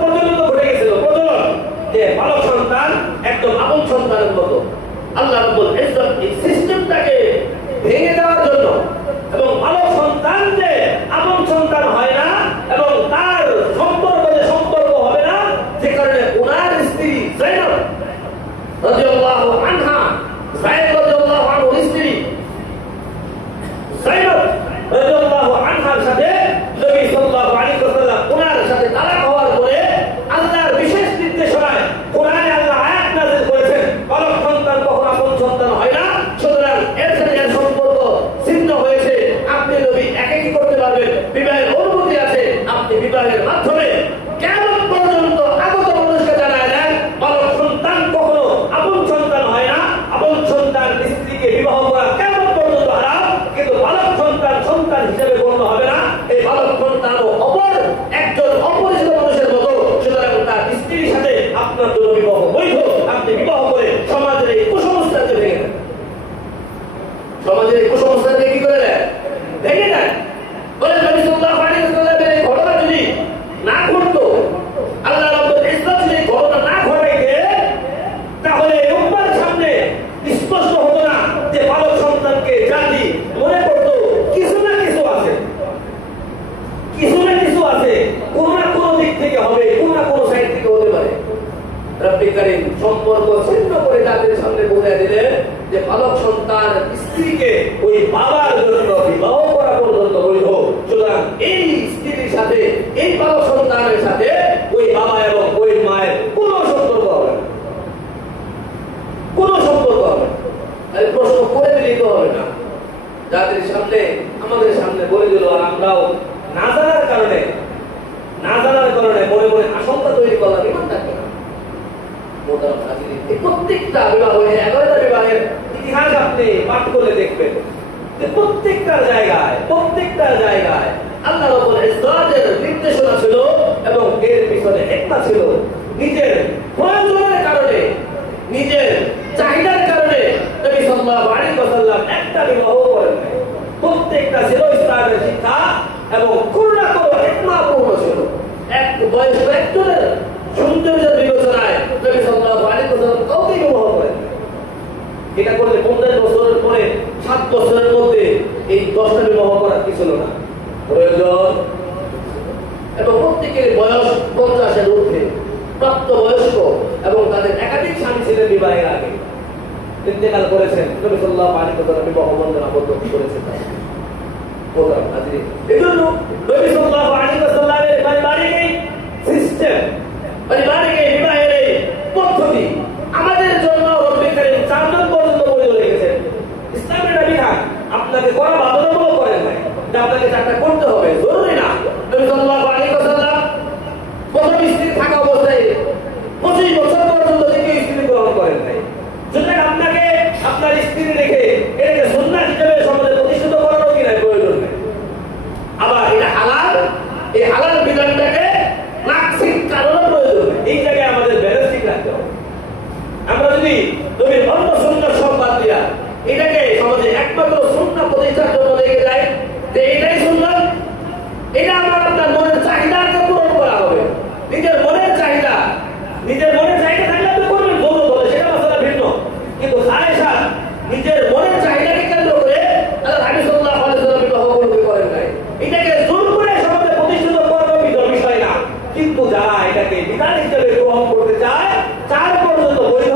প্রচলিত ঘটে গেছিল প্রচলন যে বালক সন্তান একদম আপন সন্তানের মতো। আল্লাহ রাব্বুল ইজ্জত এই সিস্টেমটাকে ভেঙে দেওয়ার জন্য এবং বালক সন্তান যে আপন সন্তান হয় না এবং তার সম্পর্ক হবে না, যে কারণে ওনার স্ত্রী যায়েদ রাদিয়াল্লাহু আনহা, যায়েদ রাদিয়াল্লাহু আনহুর স্ত্রী যায়েদ রাদিয়াল্লাহু আনহার সাথে নবী সাল্লাল্লাহু আলাইহি ওয়াসাল্লাম ওনার সাথে তালাক হওয়ার পরে আল্লাহর বিশেষ নির্দেশনায় কোরআনে আল্লাহ আয়াত নাযিল করেছেন, বালক সন্তান কখনো আপন সন্তান হয় না, সুতরাং এর সাথে এর সম্পর্ক ছিন্ন হয়েছে। আপনি নবী একে কি করতে পারবেন, বিবাহের অনুমতি আছে, আপনি বিবাহের মাধ্যমে কিয়ামত পর্যন্ত আগত মানুষকে জানায় দেন বালক সন্তান কখনো আপন সন্তান হয় না, আপন সন্তান স্ত্রীকে বিবাহ করা কিয়ামত পর্যন্ত হারাম, কিন্তু বালক সন্তান হিসেবে গণ্য হবে না। এই বালক সন্তানও অপর একজন অপরিচিত মানুষের মতো, সুতরাং তার স্ত্রীর সাথে আপনার জন্য বিবাহ বৈধ। আপনি বিবাহ করে সমাজের এই কুসংস্কারকে ভেঙে দেন, সমাজের এই কুসংস্কারকে কি করে দেন, ভেঙে দেন। বলে নবী সাল্লাল্লাহু আলাইহি ওয়াসাল্লামের এই ঘটনা যদি না ঘটতো, আল্লাহ রাব্বুল ইজ্জত যদি ঘটনা না ঘটাইতে, তাহলে উম্মার সামনে স্পষ্ট হতো না যে বালক সন্তানকে জাতি মনে করতো কিছু না কিছু আছে, কোন না কোন দিক থেকে হবে, কোন না কোন সাইড থেকে হতে পারে। রব্বে কারীম সম্পর্ক ছিন্ন করে জাতির সামনে বলে দিলেন যে বালক সন্তান স্ত্রীকে ওই বাবার জন্য বিবাহ করা পর্যন্ত বৈধ। সুতরাং এই স্ত্রীর সাথে এই বালক সন্তানের সাথে ওই বাবা এবং ওই মায়ের কোনো সম্পর্ক হবে না, কোনো সম্পর্ক হবে না। প্রশ্ন করে দিতে হবে না, জাতির সামনে আমাদের সামনে বলে দিল, আর আমরাও না জানার কারণে মনে মনে আশঙ্কা তৈরি করলাম, ইমান থাকবে না। প্রত্যেকটা বিবাহ, 11টা বিবাহের ইতিহাস আপনি পাঠ করলে দেখবেন যে প্রত্যেকটা জায়গায় আল্লাহ রাব্বুল ইজ্জতের নির্দেশনা ছিল এবং এর পিছনে হিকমত ছিল। নিজের প্রয়োজনের কারণে, নিজের চাহিদার কারণে নবী সাল্লাল্লাহু আলাইহি ওয়াসাল্লাম একটা বিবাহ করেন নাই। প্রত্যেকটা ছিল ইসলামের শিক্ষা এবং করুণা করো হিকমতপূর্ণ ছিল। এক বয়স্ক একজনের সৌন্দর্যের বিবেচনায় নবী সাল্লাল্লাহু আলাইহি ওয়াসাল্লাম কাউকে বিবাহ করেন। এটা করলে 50 বছরের পরে 7 বছরের মধ্যে এই 10টা বিবাহ করার কি ছিল না প্রয়োজন। এবং প্রত্যেকের বয়স 50-এর ঊর্ধ্বে, প্রাপ্ত বয়স্ক এবং তাদের একাধিক স্বামী ছিলেন বিবাহের আগে, ইন্তেকাল করেছেন। নবী সাল্লাল্লাহু আলাইহি ওয়াসাল্লাম বিবাহ বন্ধন আবদ্ধ করেছেন। এজন্য নবী সাল্লাল্লাহু আলাইহি ওয়াসাল্লামের পারিবারিক সিস্টেম, পারিবারিক বিবাহের পদ্ধতি আমাদের জন্য রব্বুল কারীম 4 জন পর্যন্ত বলে রেখেছেন। ইসলামের বিধান আপনাকে করা বাধ্যতামূলক করেন নাই যে আপনাকে 4টা করতে হবে, জরুরি না। নবী সাল্লাল্লাহু আলাইহি ওয়াসাল্লাম প্রথম স্ত্রী থাকা অবস্থায় 25 বছর পর্যন্ত দ্বিতীয় স্ত্রী গ্রহণ করেন নাই। সুতরাং আপনাকে আপনার স্ত্রী রেখে এটাকে সুন্নাত হিসেবে সমাজে প্রতিষ্ঠিত করারও কি নাই, প্রয়োজন নেই। আবার এটা হালাল, এই হালাল বিধানটাকে নাকশিক কারণে প্রয়োজন নেই। এই জায়গায় আমাদের ব্যালেন্সিং রাখতে হবে। আমরা যদি নবীর অন্য সুন্নাত সব বাদ দিয়া এটাকে সমাজে একমাত্র সুন্নাত প্রতিষ্ঠার জন্য রেখে যাই যে এটাই সুন্নাত, এটা আমার আপনার মনের চাহিদাকে পূরণ করা হবে। নিজের মনের চাহিদা থাকলে আপনি করবেন, বলবো বলে সেটা মাসালা ভিন্ন। কিন্তু আয়েশা নিজের মনের চাহিদাকে কেন্দ্র করে আল্লাহ নবী সাল্লাল্লাহু আলাইহি ওয়াসাল্লাম বিবাহ করেন নাই। এটাকে জোর করে সমাজে প্রতিষ্ঠিত করার বিষয় না। কিন্তু যারা এটাকে বিধান হিসেবে গ্রহণ করতে চায় 4 পর্যন্ত বৈধ,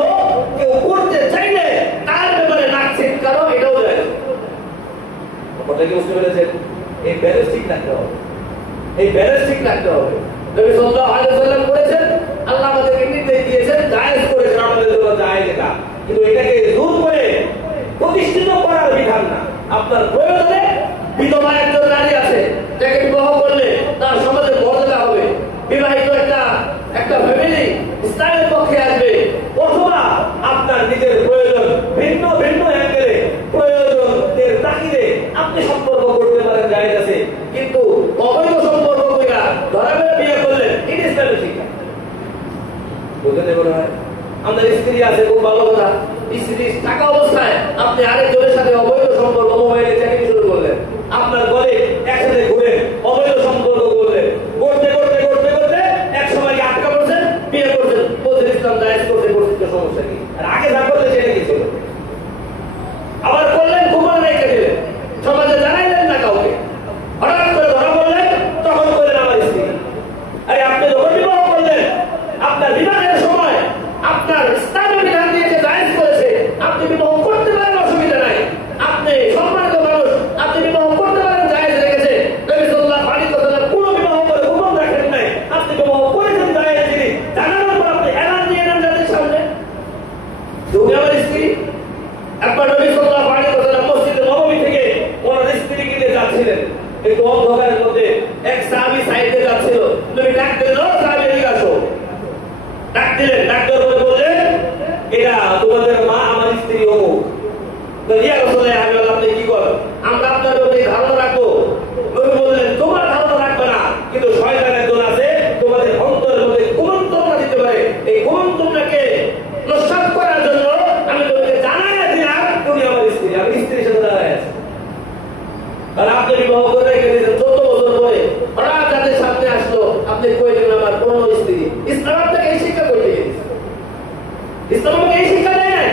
কেউ করতে চাইলে তার ব্যাপারে নাক ছিটকানো এটাও যায়। কথা কি বুঝতে পেরেছেন? এই ব্যালেন্স ঠিক রাখতে হবে, নবী সাল্লাল্লাহু আলাইহি ওয়াসাল্লাম করেছেন, আল্লাহ আমাদেরকে নির্দেশ দিয়েছেন, জায়েজ করেছেন আমাদের জন্য জায়েজ এটা। কিন্তু এটাকে দূর করে প্রতিষ্ঠিত করার বিধান না। আপনার প্রয়োজনে বিধবা একজন নারী আছে, যাকে বিবাহ করলে তার সমাজে মর্যাদা হবে, বিবাহিত একটা ফ্যামিলি ইসলামের পক্ষে আসবে। অথবা আপনার নিজের প্রয়োজন ভিন্ন অ্যাঙ্গেলে, প্রয়োজনের তাগিদে আপনি সম্পর্ক করতে পারেন, জায়েজ আছে। কিন্তু অবৈধ সম্পর্ক কইরা ধরাবের বিয়ে করলেন, এটা ইসলামের শিক্ষা। বুঝতে মনে হয় আমাদের স্ত্রী আছে, খুব ভালো কথা। স্ত্রী থাকা অবস্থায় আপনি আরেকজনের সাথে অবৈধ সম্পর্ক, মোবাইলে চ্যাটিং শুরু করলেন, আপনার ঘরে একসাথে ঘুরে অবৈধ সম্পর্ক করলেন, করতে এক সময় আটকা পড়ছেন, বিয়ে করছেন, বলছেন ইসলাম জায়েজ করতে সমস্যা কি? আর আগে যা করলে সেটা কি ছিল? আবার করলেন, গোপন রেখে দিলেন, সমাজে জানাইলেন না কাউকে, হঠাৎ করে ধরা পড়লেন, তখন করলেন আমার স্ত্রী। আরে আপনি যখন বিবাহ করলেন, আপনার বিবাহের সময় আপনার ইসলামের বিধান দিয়েছে, জায়েজ করেছে, আপনি বিবাহ করতে পারেন, অসুবিধা নাই। আপনি সম্মানিত মানুষ, আপনি বিবাহ করতে পারেন, জায়েজ রেখেছে। নবী সাল্লাল্লাহু আলাইহি ওয়াসাল্লাম কোনো বিবাহ করে গোপন রাখেন নাই। আপনি বিবাহ করেছেন, জায়েজ জিনিস জানানোর পর আপনি এলান দিয়ে নেন জাতির সামনে, তুমি আমার স্ত্রী। একবার নবী সাল্লাল্লাহু আলাইহি ওয়াসাল্লাম মসজিদে নববী থেকে ওনার স্ত্রীকে নিয়ে যাচ্ছিলেন, একটু অন্ধকারের মধ্যে এক সাহাবী সাইডে যাচ্ছিল, নবী ডাক দিলেন, ও সাহাবী এদিকে আসো। ডাক দিলেন, ডাক দেওয়ার পরে বললেন, এটা তোমাদের মা আমার স্ত্রী অমুক। তো ইয়া রাসূলুল্লাহ, আমি বললাম আপনি কি করেন? আমরা আপনার ব্যাপারে ধারণা রাখবো। নবী বললেন, তোমার ধারণা রাখবে না, কিন্তু শয়তান একজন আছে তোমাদের অন্তরের মধ্যে কুমন্ত্রণা দিতে পারে। এই কুমন্ত্রণাকে নস্বাত করার জন্য আমি তোমাকে জানাই দিলাম তুমি আমার স্ত্রী, আমি স্ত্রীর সাথে দাঁড়ায় আছি। আর আপনি বিবাহ করে রেখে দিয়েছেন, 14 বছর পরে হঠাৎ যাদের সামনে আসলো, আপনি কই দিলেন আমার কোন স্ত্রী। ইসলাম আপনাকে এই শিক্ষা করে দিয়েছে, ইসলাম আমাকে এই শিক্ষা দেয় নাই।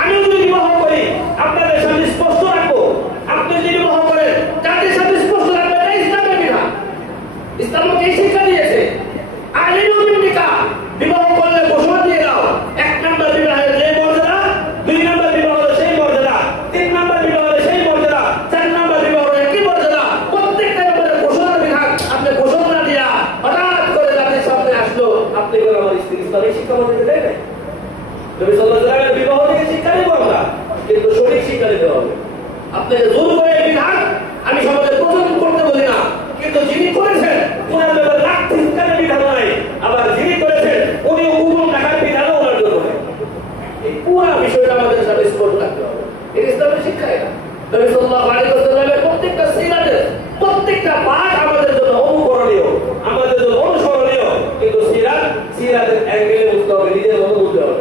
আমিও যদি বিবাহ করি আপনাদের সামনে স্পষ্ট রাখবো, আপনি যদি বিবাহ করেন যাদের সামনে স্পষ্ট রাখবেন, এটা ইসলামের বিধান। ইসলাম আমাকে এই শিক্ষা দিয়েছে। আর এই নবীর নিকাহ বিবাহ করলে ঘোষণা দিয়ে দাও, 1 নম্বর বিবাহের যে মর্যাদা নবী সাল্লাল্লাহু আলাইহি ওয়াসাল্লামের বিবাহ থেকে শিক্ষা নেব আমরা, কিন্তু সঠিক শিক্ষা নিতে হবে। আপনাকে জোর করে বিধান আমি সমাজে প্রচলন করতে বলি না, কিন্তু যিনি করেছেন ওনার ব্যাপারে লাখ চিন্তার বিধান নাই, আবার যিনি করেছেন উনি হুকুম রাখার বিধানও ওনার জন্য নেই। এই পুরো বিষয়টা আমাদের সাথে স্পষ্ট রাখতে হবে। এই ইসলামের শিক্ষা এটা। নবী সাল্লাল্লাহু আলাইহি ওয়াসাল্লামের প্রত্যেকটা সিরাতের প্রত্যেকটা পাঠ আমাদের জন্য অনুকরণীয়, আমাদের জন্য অনুসরণীয়, কিন্তু সিরাতের অ্যাঙ্গেলে বুঝতে হবে, নিজের মতো বুঝতে হবে।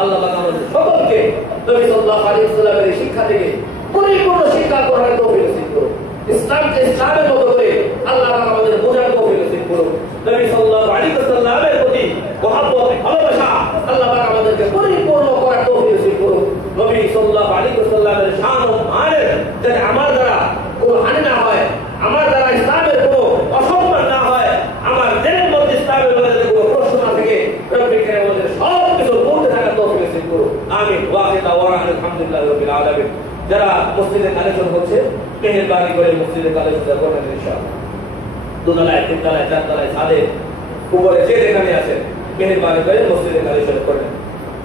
আল্লাহ পাক আমাদের সকলকে নবী সাল্লাল্লাহু আলাইহি ওয়াসাল্লামের এই শিক্ষা থেকে পরিপূর্ণ শিক্ষা করার তৌফিক নসিব করুন। ইসলামকে ইসলামের মতো করে আল্লাহ পাক আমাদের বোঝার তৌফিক নসিব করুন। নবী সাল্লাল্লাহু আলাইহি ওয়াসাল্লামের প্রতি মহব্বত ভালোবাসা আল্লাহ পাক আমাদেরকে পরিপূর্ণ করার তৌফিক নসিব করুন। নবী সাল্লাল্লাহু আলাইহি ওয়াসাল্লামের শান ও মানের যাতে আমার দ্বারা কোনো হানি না হয়, আমার দ্বারা ইসলামের কোনো অসম্মান না হয়, আমার দিনের মধ্যে ইসলামের মধ্যে কোনো প্রশ্ন না থেকে রব্বুল কারীম আমাদের সব কিছু বলতে থাকার তৌফিক নসিব করুন। আমিন। ওয়া আলহামদুলিল্লাহি রাব্বিল আলামিন। যারা মসজিদে কালেকশন হচ্ছে মেহেরবানি করে মসজিদে কালেকশন করবেন ইনশাআল্লাহ। দুতলায়, তিনতলায়, চারতলায়, ছাদে, উপরে যে যেখানে আছে মেহেরবানি করে মসজিদে কালেকশন করবেন।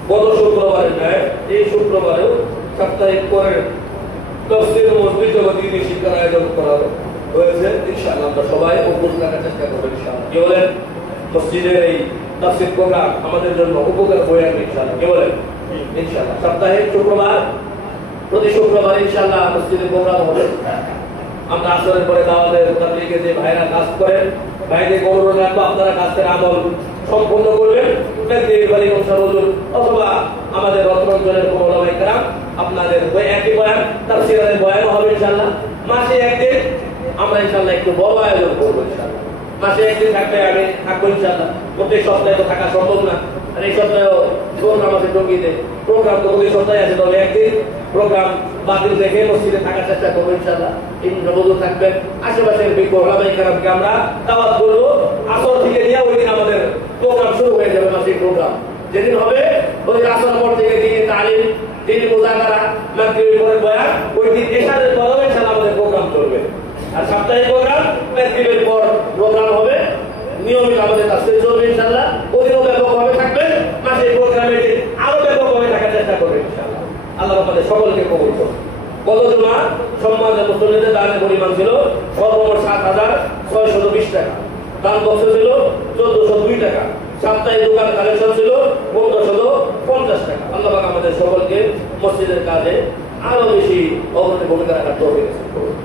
গত শুক্রবারের ন্যায় এই শুক্রবারেও সাপ্তাহিক পরের তফসির মসজিদ জগৎ শিক্ষার আয়োজন করা হয়েছে। ইনশাআল্লাহ আমরা সবাই উপস্থিত থাকার চেষ্টা করবো ইনশাআল্লাহ। কি বলেন? মসজিদের এই তাফসীর প্রোগ্রাম আমাদের জন্য উপকার হয়ে আসবে ইনশাআল্লাহ। কি বলেন? ইনশাআল্লাহ সাপ্তাহিক শুক্রবার, প্রতি শুক্রবার ইনশাআল্লাহ মসজিদে প্রোগ্রাম হবে। আমরা আসরের পরে দাওয়াতের তাবলীগে যে ভাইরা কাজ করেন, ভাইদের অনুরোধ রাখবো আপনারা কাজের আমল সম্পূর্ণ করবেন। অথবা আমাদের রত্নাঞ্চলের কোনো ওলামায়ে কেরাম আপনাদের ওই একই বয়ান তাফসীরের বয়ানও হবে ইনশাআল্লাহ। মাসে একদিন আমরা ইনশাআল্লাহ একটু বড় আয়োজন করবো ইনশাআল্লাহ। মাসে একদিন থাকবে, আমি থাকবো ইনশাআল্লাহ। প্রত্যেক সপ্তাহে তো থাকা সম্ভব না, আর এই সপ্তাহেও প্রোগ্রাম আছে টঙ্গীতে। প্রোগ্রাম তো প্রতি সপ্তাহে আছে, তবে একদিন প্রোগ্রাম বাতিল দেখে মসজিদে থাকার চেষ্টা করবো ইনশাআল্লাহ। ইনশাআল্লাহ থাকবেন। আশেপাশের বিজ্ঞ ওলামায়ে কেরামকে আমরা দাওয়াত করবো। আসর থেকে নিয়ে ওই দিন আমাদের প্রোগ্রাম শুরু হয়ে যাবে। মাসিক প্রোগ্রাম যেদিন হবে ওই আসর পর থেকে দিনে তালিম, দিনে মুযাকারা, মাগরিবের পরে বয়ান, ওই দিন এশারের পরেও ইনশাআল্লাহ আমাদের প্রোগ্রাম চলবে। আর সাপ্তাহিক প্রোগ্রাম মাগরিবের পর প্রোগ্রাম হবে, নিয়মিত আমাদের তাফসীর চলবে ইনশাআল্লাহ। ওদিনও ব্যাপকভাবে থাকবে, মাসিক প্রোগ্রামে আরো ব্যাপকভাবে থাকার চেষ্টা করবে ইনশাআল্লাহ। আল্লাহ আমাদের সকলকে কবুল করুন। গত জুমা সম্মানিত মুসল্লিদের দানের পরিমাণ ছিল সর্বমোট ৭,৬২০ টাকা। দান বক্স ছিল ১৪০২ টাকা। সাপ্তাহিক দোকান কালেকশন ছিল ১৫৫০ টাকা। আল্লাহ পাক আমাদের সকলকে মসজিদের কাজে আরো বেশি অগ্রণী ভূমিকা রাখার তৌফিক দান করুন।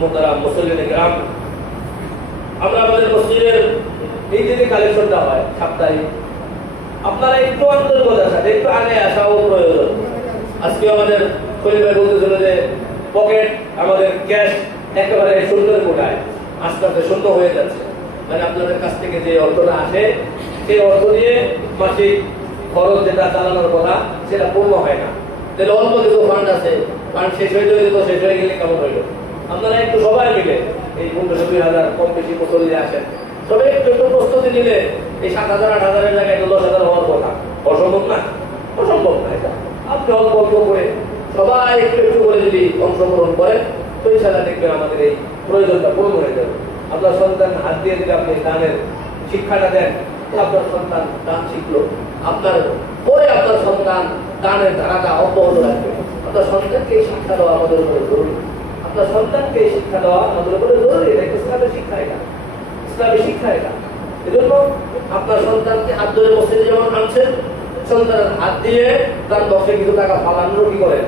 মুহতারাম মুসল্লিন কিরাম, আমরা আমাদের মসজিদের এই যে কালেকশনটা হয় সাপ্তাহিক, আপনারা একটু আন্তরিকতার সাথে একটু আগে আসাও প্রয়োজন। আজকে আমাদের খলিল ভাই বলতেছিল যে পকেট আমাদের ক্যাশ একেবারে সুন্দর কোটায় আস্তে আস্তে শূন্য হয়ে যাচ্ছে। মানে আপনাদের কাছ থেকে যে অর্থটা আসে সেই অর্থ দিয়ে মাসিক খরচ যেটা চালানোর কথা সেটা পূর্ণ হয় না। তাহলে অল্প কিছু ফান্ড আছে, ফান্ড শেষ হয়ে যাবে, তো শেষ হয়ে গেলে কেমন হইল? আপনারা একটু সবাই মিলে এই ১৫-২০০০ কম বেশি মুসল্লি আসেন, তবে একটু প্রস্তুতি নিলে এই ৭,০০০ ৮,০০০ জায়গায় ১০,০০০ হওয়ার কথা। অসম্ভব না, অসম্ভব না এটা। আপনি অল্প অল্প করে সবাই একটু একটু করে যদি অংশগ্রহণ করেন তো ইনশাআল্লাহ দেখবেন আমাদের এই প্রয়োজনটা পূর্ণ হয়ে যাবে। আপনার সন্তান হাত দিয়ে দিলে আপনি দানের শিক্ষাটা দেন, আপনার সন্তান দান শিখলো, আপনার পরে আপনার সন্তান দানের ধারাটা অব্যাহত রাখবে। আপনার সন্তানকে শিক্ষা দেওয়া আমাদের উপরে জরুরি। আপনার সন্তানকে শিক্ষা দেওয়া আমাদের উপরে জরুরি। এটা ইসলামের শিক্ষা, এটা ইসলামের শিক্ষা। এটা এজন্য আপনার সন্তানকে হাত ধরে মসজিদে যেমন আনছেন, সন্তানের হাত দিয়ে তার বক্সে কিছু টাকা ফালানোর কি করেন?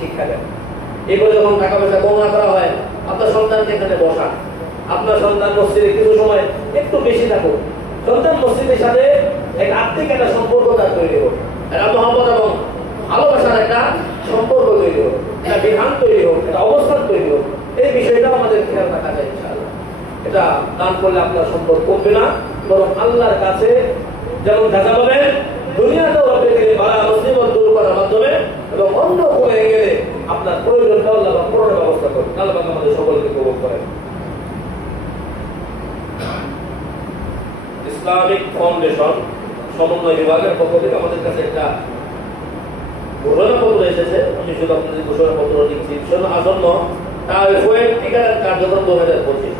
শিক্ষা দেন। এগুলো যখন টাকা পয়সা গণনা করা হয়, আপনার সন্তানকে এখানে বসান। আপনার সন্তান মসজিদে কিছু সময় একটু বেশি থাকুক। সন্তান মসজিদের সাথে এক আত্মিক একটা সম্পর্ক তার তৈরি হোক, একটা মহব্বত এবং ভালোবাসার একটা সম্পর্ক তৈরি হোক, একটা বিধান তৈরি হোক, একটা অবস্থান তৈরি হোক। এই বিষয়টা আমাদের খেয়াল রাখা যায় ইনশাআল্লাহ। এটা দান করলে আপনার সম্পদ কমবে না, বরং আল্লাহর কাছে যেমন দেখা পাবেন, দুনিয়াতেও আপনাকে বালা মুসিবত দূর করার মাধ্যমে এবং অন্য কোনো গেলে আপনার প্রয়োজনটা আল্লাহ পূরণের ব্যবস্থা করেন। আল্লাহ আমাদের সকলকে কবুল করেন। ইসলামিক ফাউন্ডেশন সমন্বয় বিভাগের পক্ষ থেকে আমাদের কাছে একটা ঘোষণাপত্র এসেছে। আমি শুধু আপনাদের ঘোষণাপত্র দিচ্ছি। আসন্ন টিকাদান কার্যক্রম ২০২৫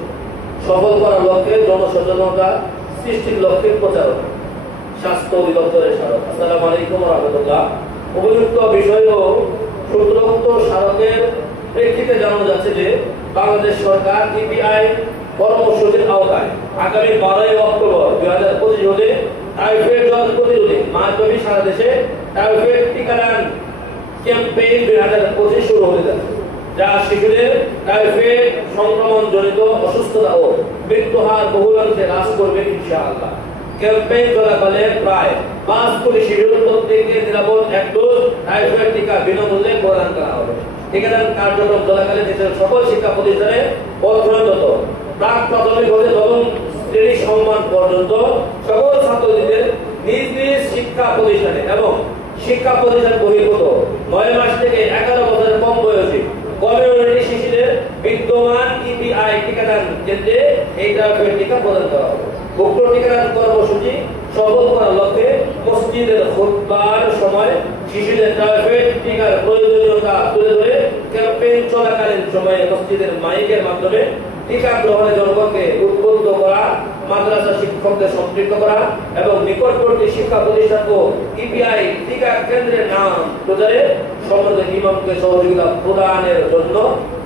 সফল করার লক্ষ্যে জনসচেতনতা সৃষ্টির লক্ষ্যে প্রচারণা স্বাস্থ্য অধিদপ্তরের স্মারক। আসসালামু আলাইকুম ওয়া রাহমাতুল্লাহ। উপযুক্ত বিষয় ও সূত্রোক্ত স্মারকের প্রেক্ষিতে জানানো যাচ্ছে যে বাংলাদেশ সরকার ইপিআই কর্মসূচির আওতায় আগামী 12 অক্টোবর 2025 হতে টাইফয়েড জ্বর প্রতিরোধে মাসব্যাপী সারা দেশে টাইফয়েড টিকাদান ক্যাম্পেইন 2025 শুরু হতে যাচ্ছে, যা শিশুদের টাইফয়েড সংক্রমণ জনিত অসুস্থতা ও মৃত্যু হার বহুলাংশে হ্রাস করবে ইনশাআল্লাহ। ক্যাম্পেইন চলাকালে প্রায় 5 কোটি শিশুর প্রত্যেককে নিরাপদ এক ডোজ টাইফয়েড টিকা বিনামূল্যে প্রদান করা হবে। টিকাদান কার্যক্রম চলাকালে দেশের সকল শিক্ষা প্রতিষ্ঠানে অধ্যয়নরত প্রাক প্রাথমিক হতে নবম শ্রেণী সম্মান পর্যন্ত সকল ছাত্রছাত্রীদের নিজ নিজ শিক্ষা প্রতিষ্ঠানে এবং শিক্ষা প্রতিষ্ঠান বহির্ভূত 9 মাস থেকে 11 বছরের কম বয়সী কমিউনিটি শিশুদের বিদ্যমান ইপিআই টিকাদান কেন্দ্রে এই টাইফয়েড টিকা প্রদান করা হবে। উক্ত টিকাদান কর্মসূচি সফল করার লক্ষ্যে মসজিদের খুতবার সময় শিশুদের টাইফয়েড টিকার প্রয়োজনীয়তা তুলে ধরে ক্যাম্পেইন চলাকালীন সময়ে মসজিদের মাইকের মাধ্যমে টিকা গ্রহণে জনগণকে উদ্বুদ্ধ করা, মাদ্রাসা শিক্ষকদের সম্পৃক্ত করা এবং নিকটবর্তী শিক্ষা প্রতিষ্ঠান ও ইপিআই টিকা কেন্দ্রের নাম প্রচারে সম্মানিত ইমামকে সহযোগিতা প্রদানের জন্য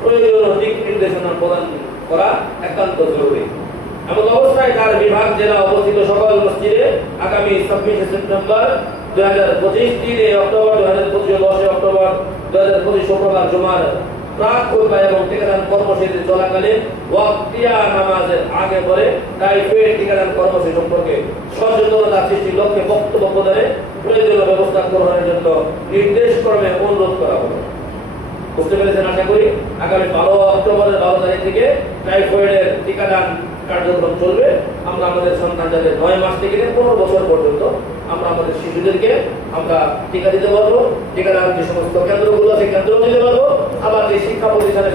প্রয়োজনীয় দিক নির্দেশনা প্রদান করা একান্ত জরুরি। এমন অবস্থায় তার বিভাগ জেলা অবস্থিত সকল মসজিদে আগামী 26 সেপ্টেম্বর 2025, 3 অক্টোবর 2025, 10 অক্টোবর 2025 শুক্রবার জুমার প্রাক খুতবা এবং টিকাদান কর্মসূচি চলাকালীন ওয়াক্তিয়া নামাজের আগে পরে টাইফয়েড টিকাদান কর্মসূচি সম্পর্কে সচেতনতা সৃষ্টির লক্ষ্যে বক্তব্য প্রদানে প্রয়োজনীয় ব্যবস্থা গ্রহণের জন্য নির্দেশ ক্রমে অনুরোধ করা হবে। বুঝতে পেরেছেন আশা করি। আগামী 12 অক্টোবরের 12 তারিখ থেকে টাইফয়েডের টিকাদান কার্যক্রম চলবে। আমরা আমাদের সন্তান যাদের 9 মাস থেকে 15 বছর পর্যন্ত আমরা আমাদের শিশুদেরকে আমরা টিকা দিতে পারবো। টিকাদান যে সমস্ত কেন্দ্রগুলো আছে কেন্দ্র দিতে পারবো। আবার এই শিক্ষা প্রতিষ্ঠানে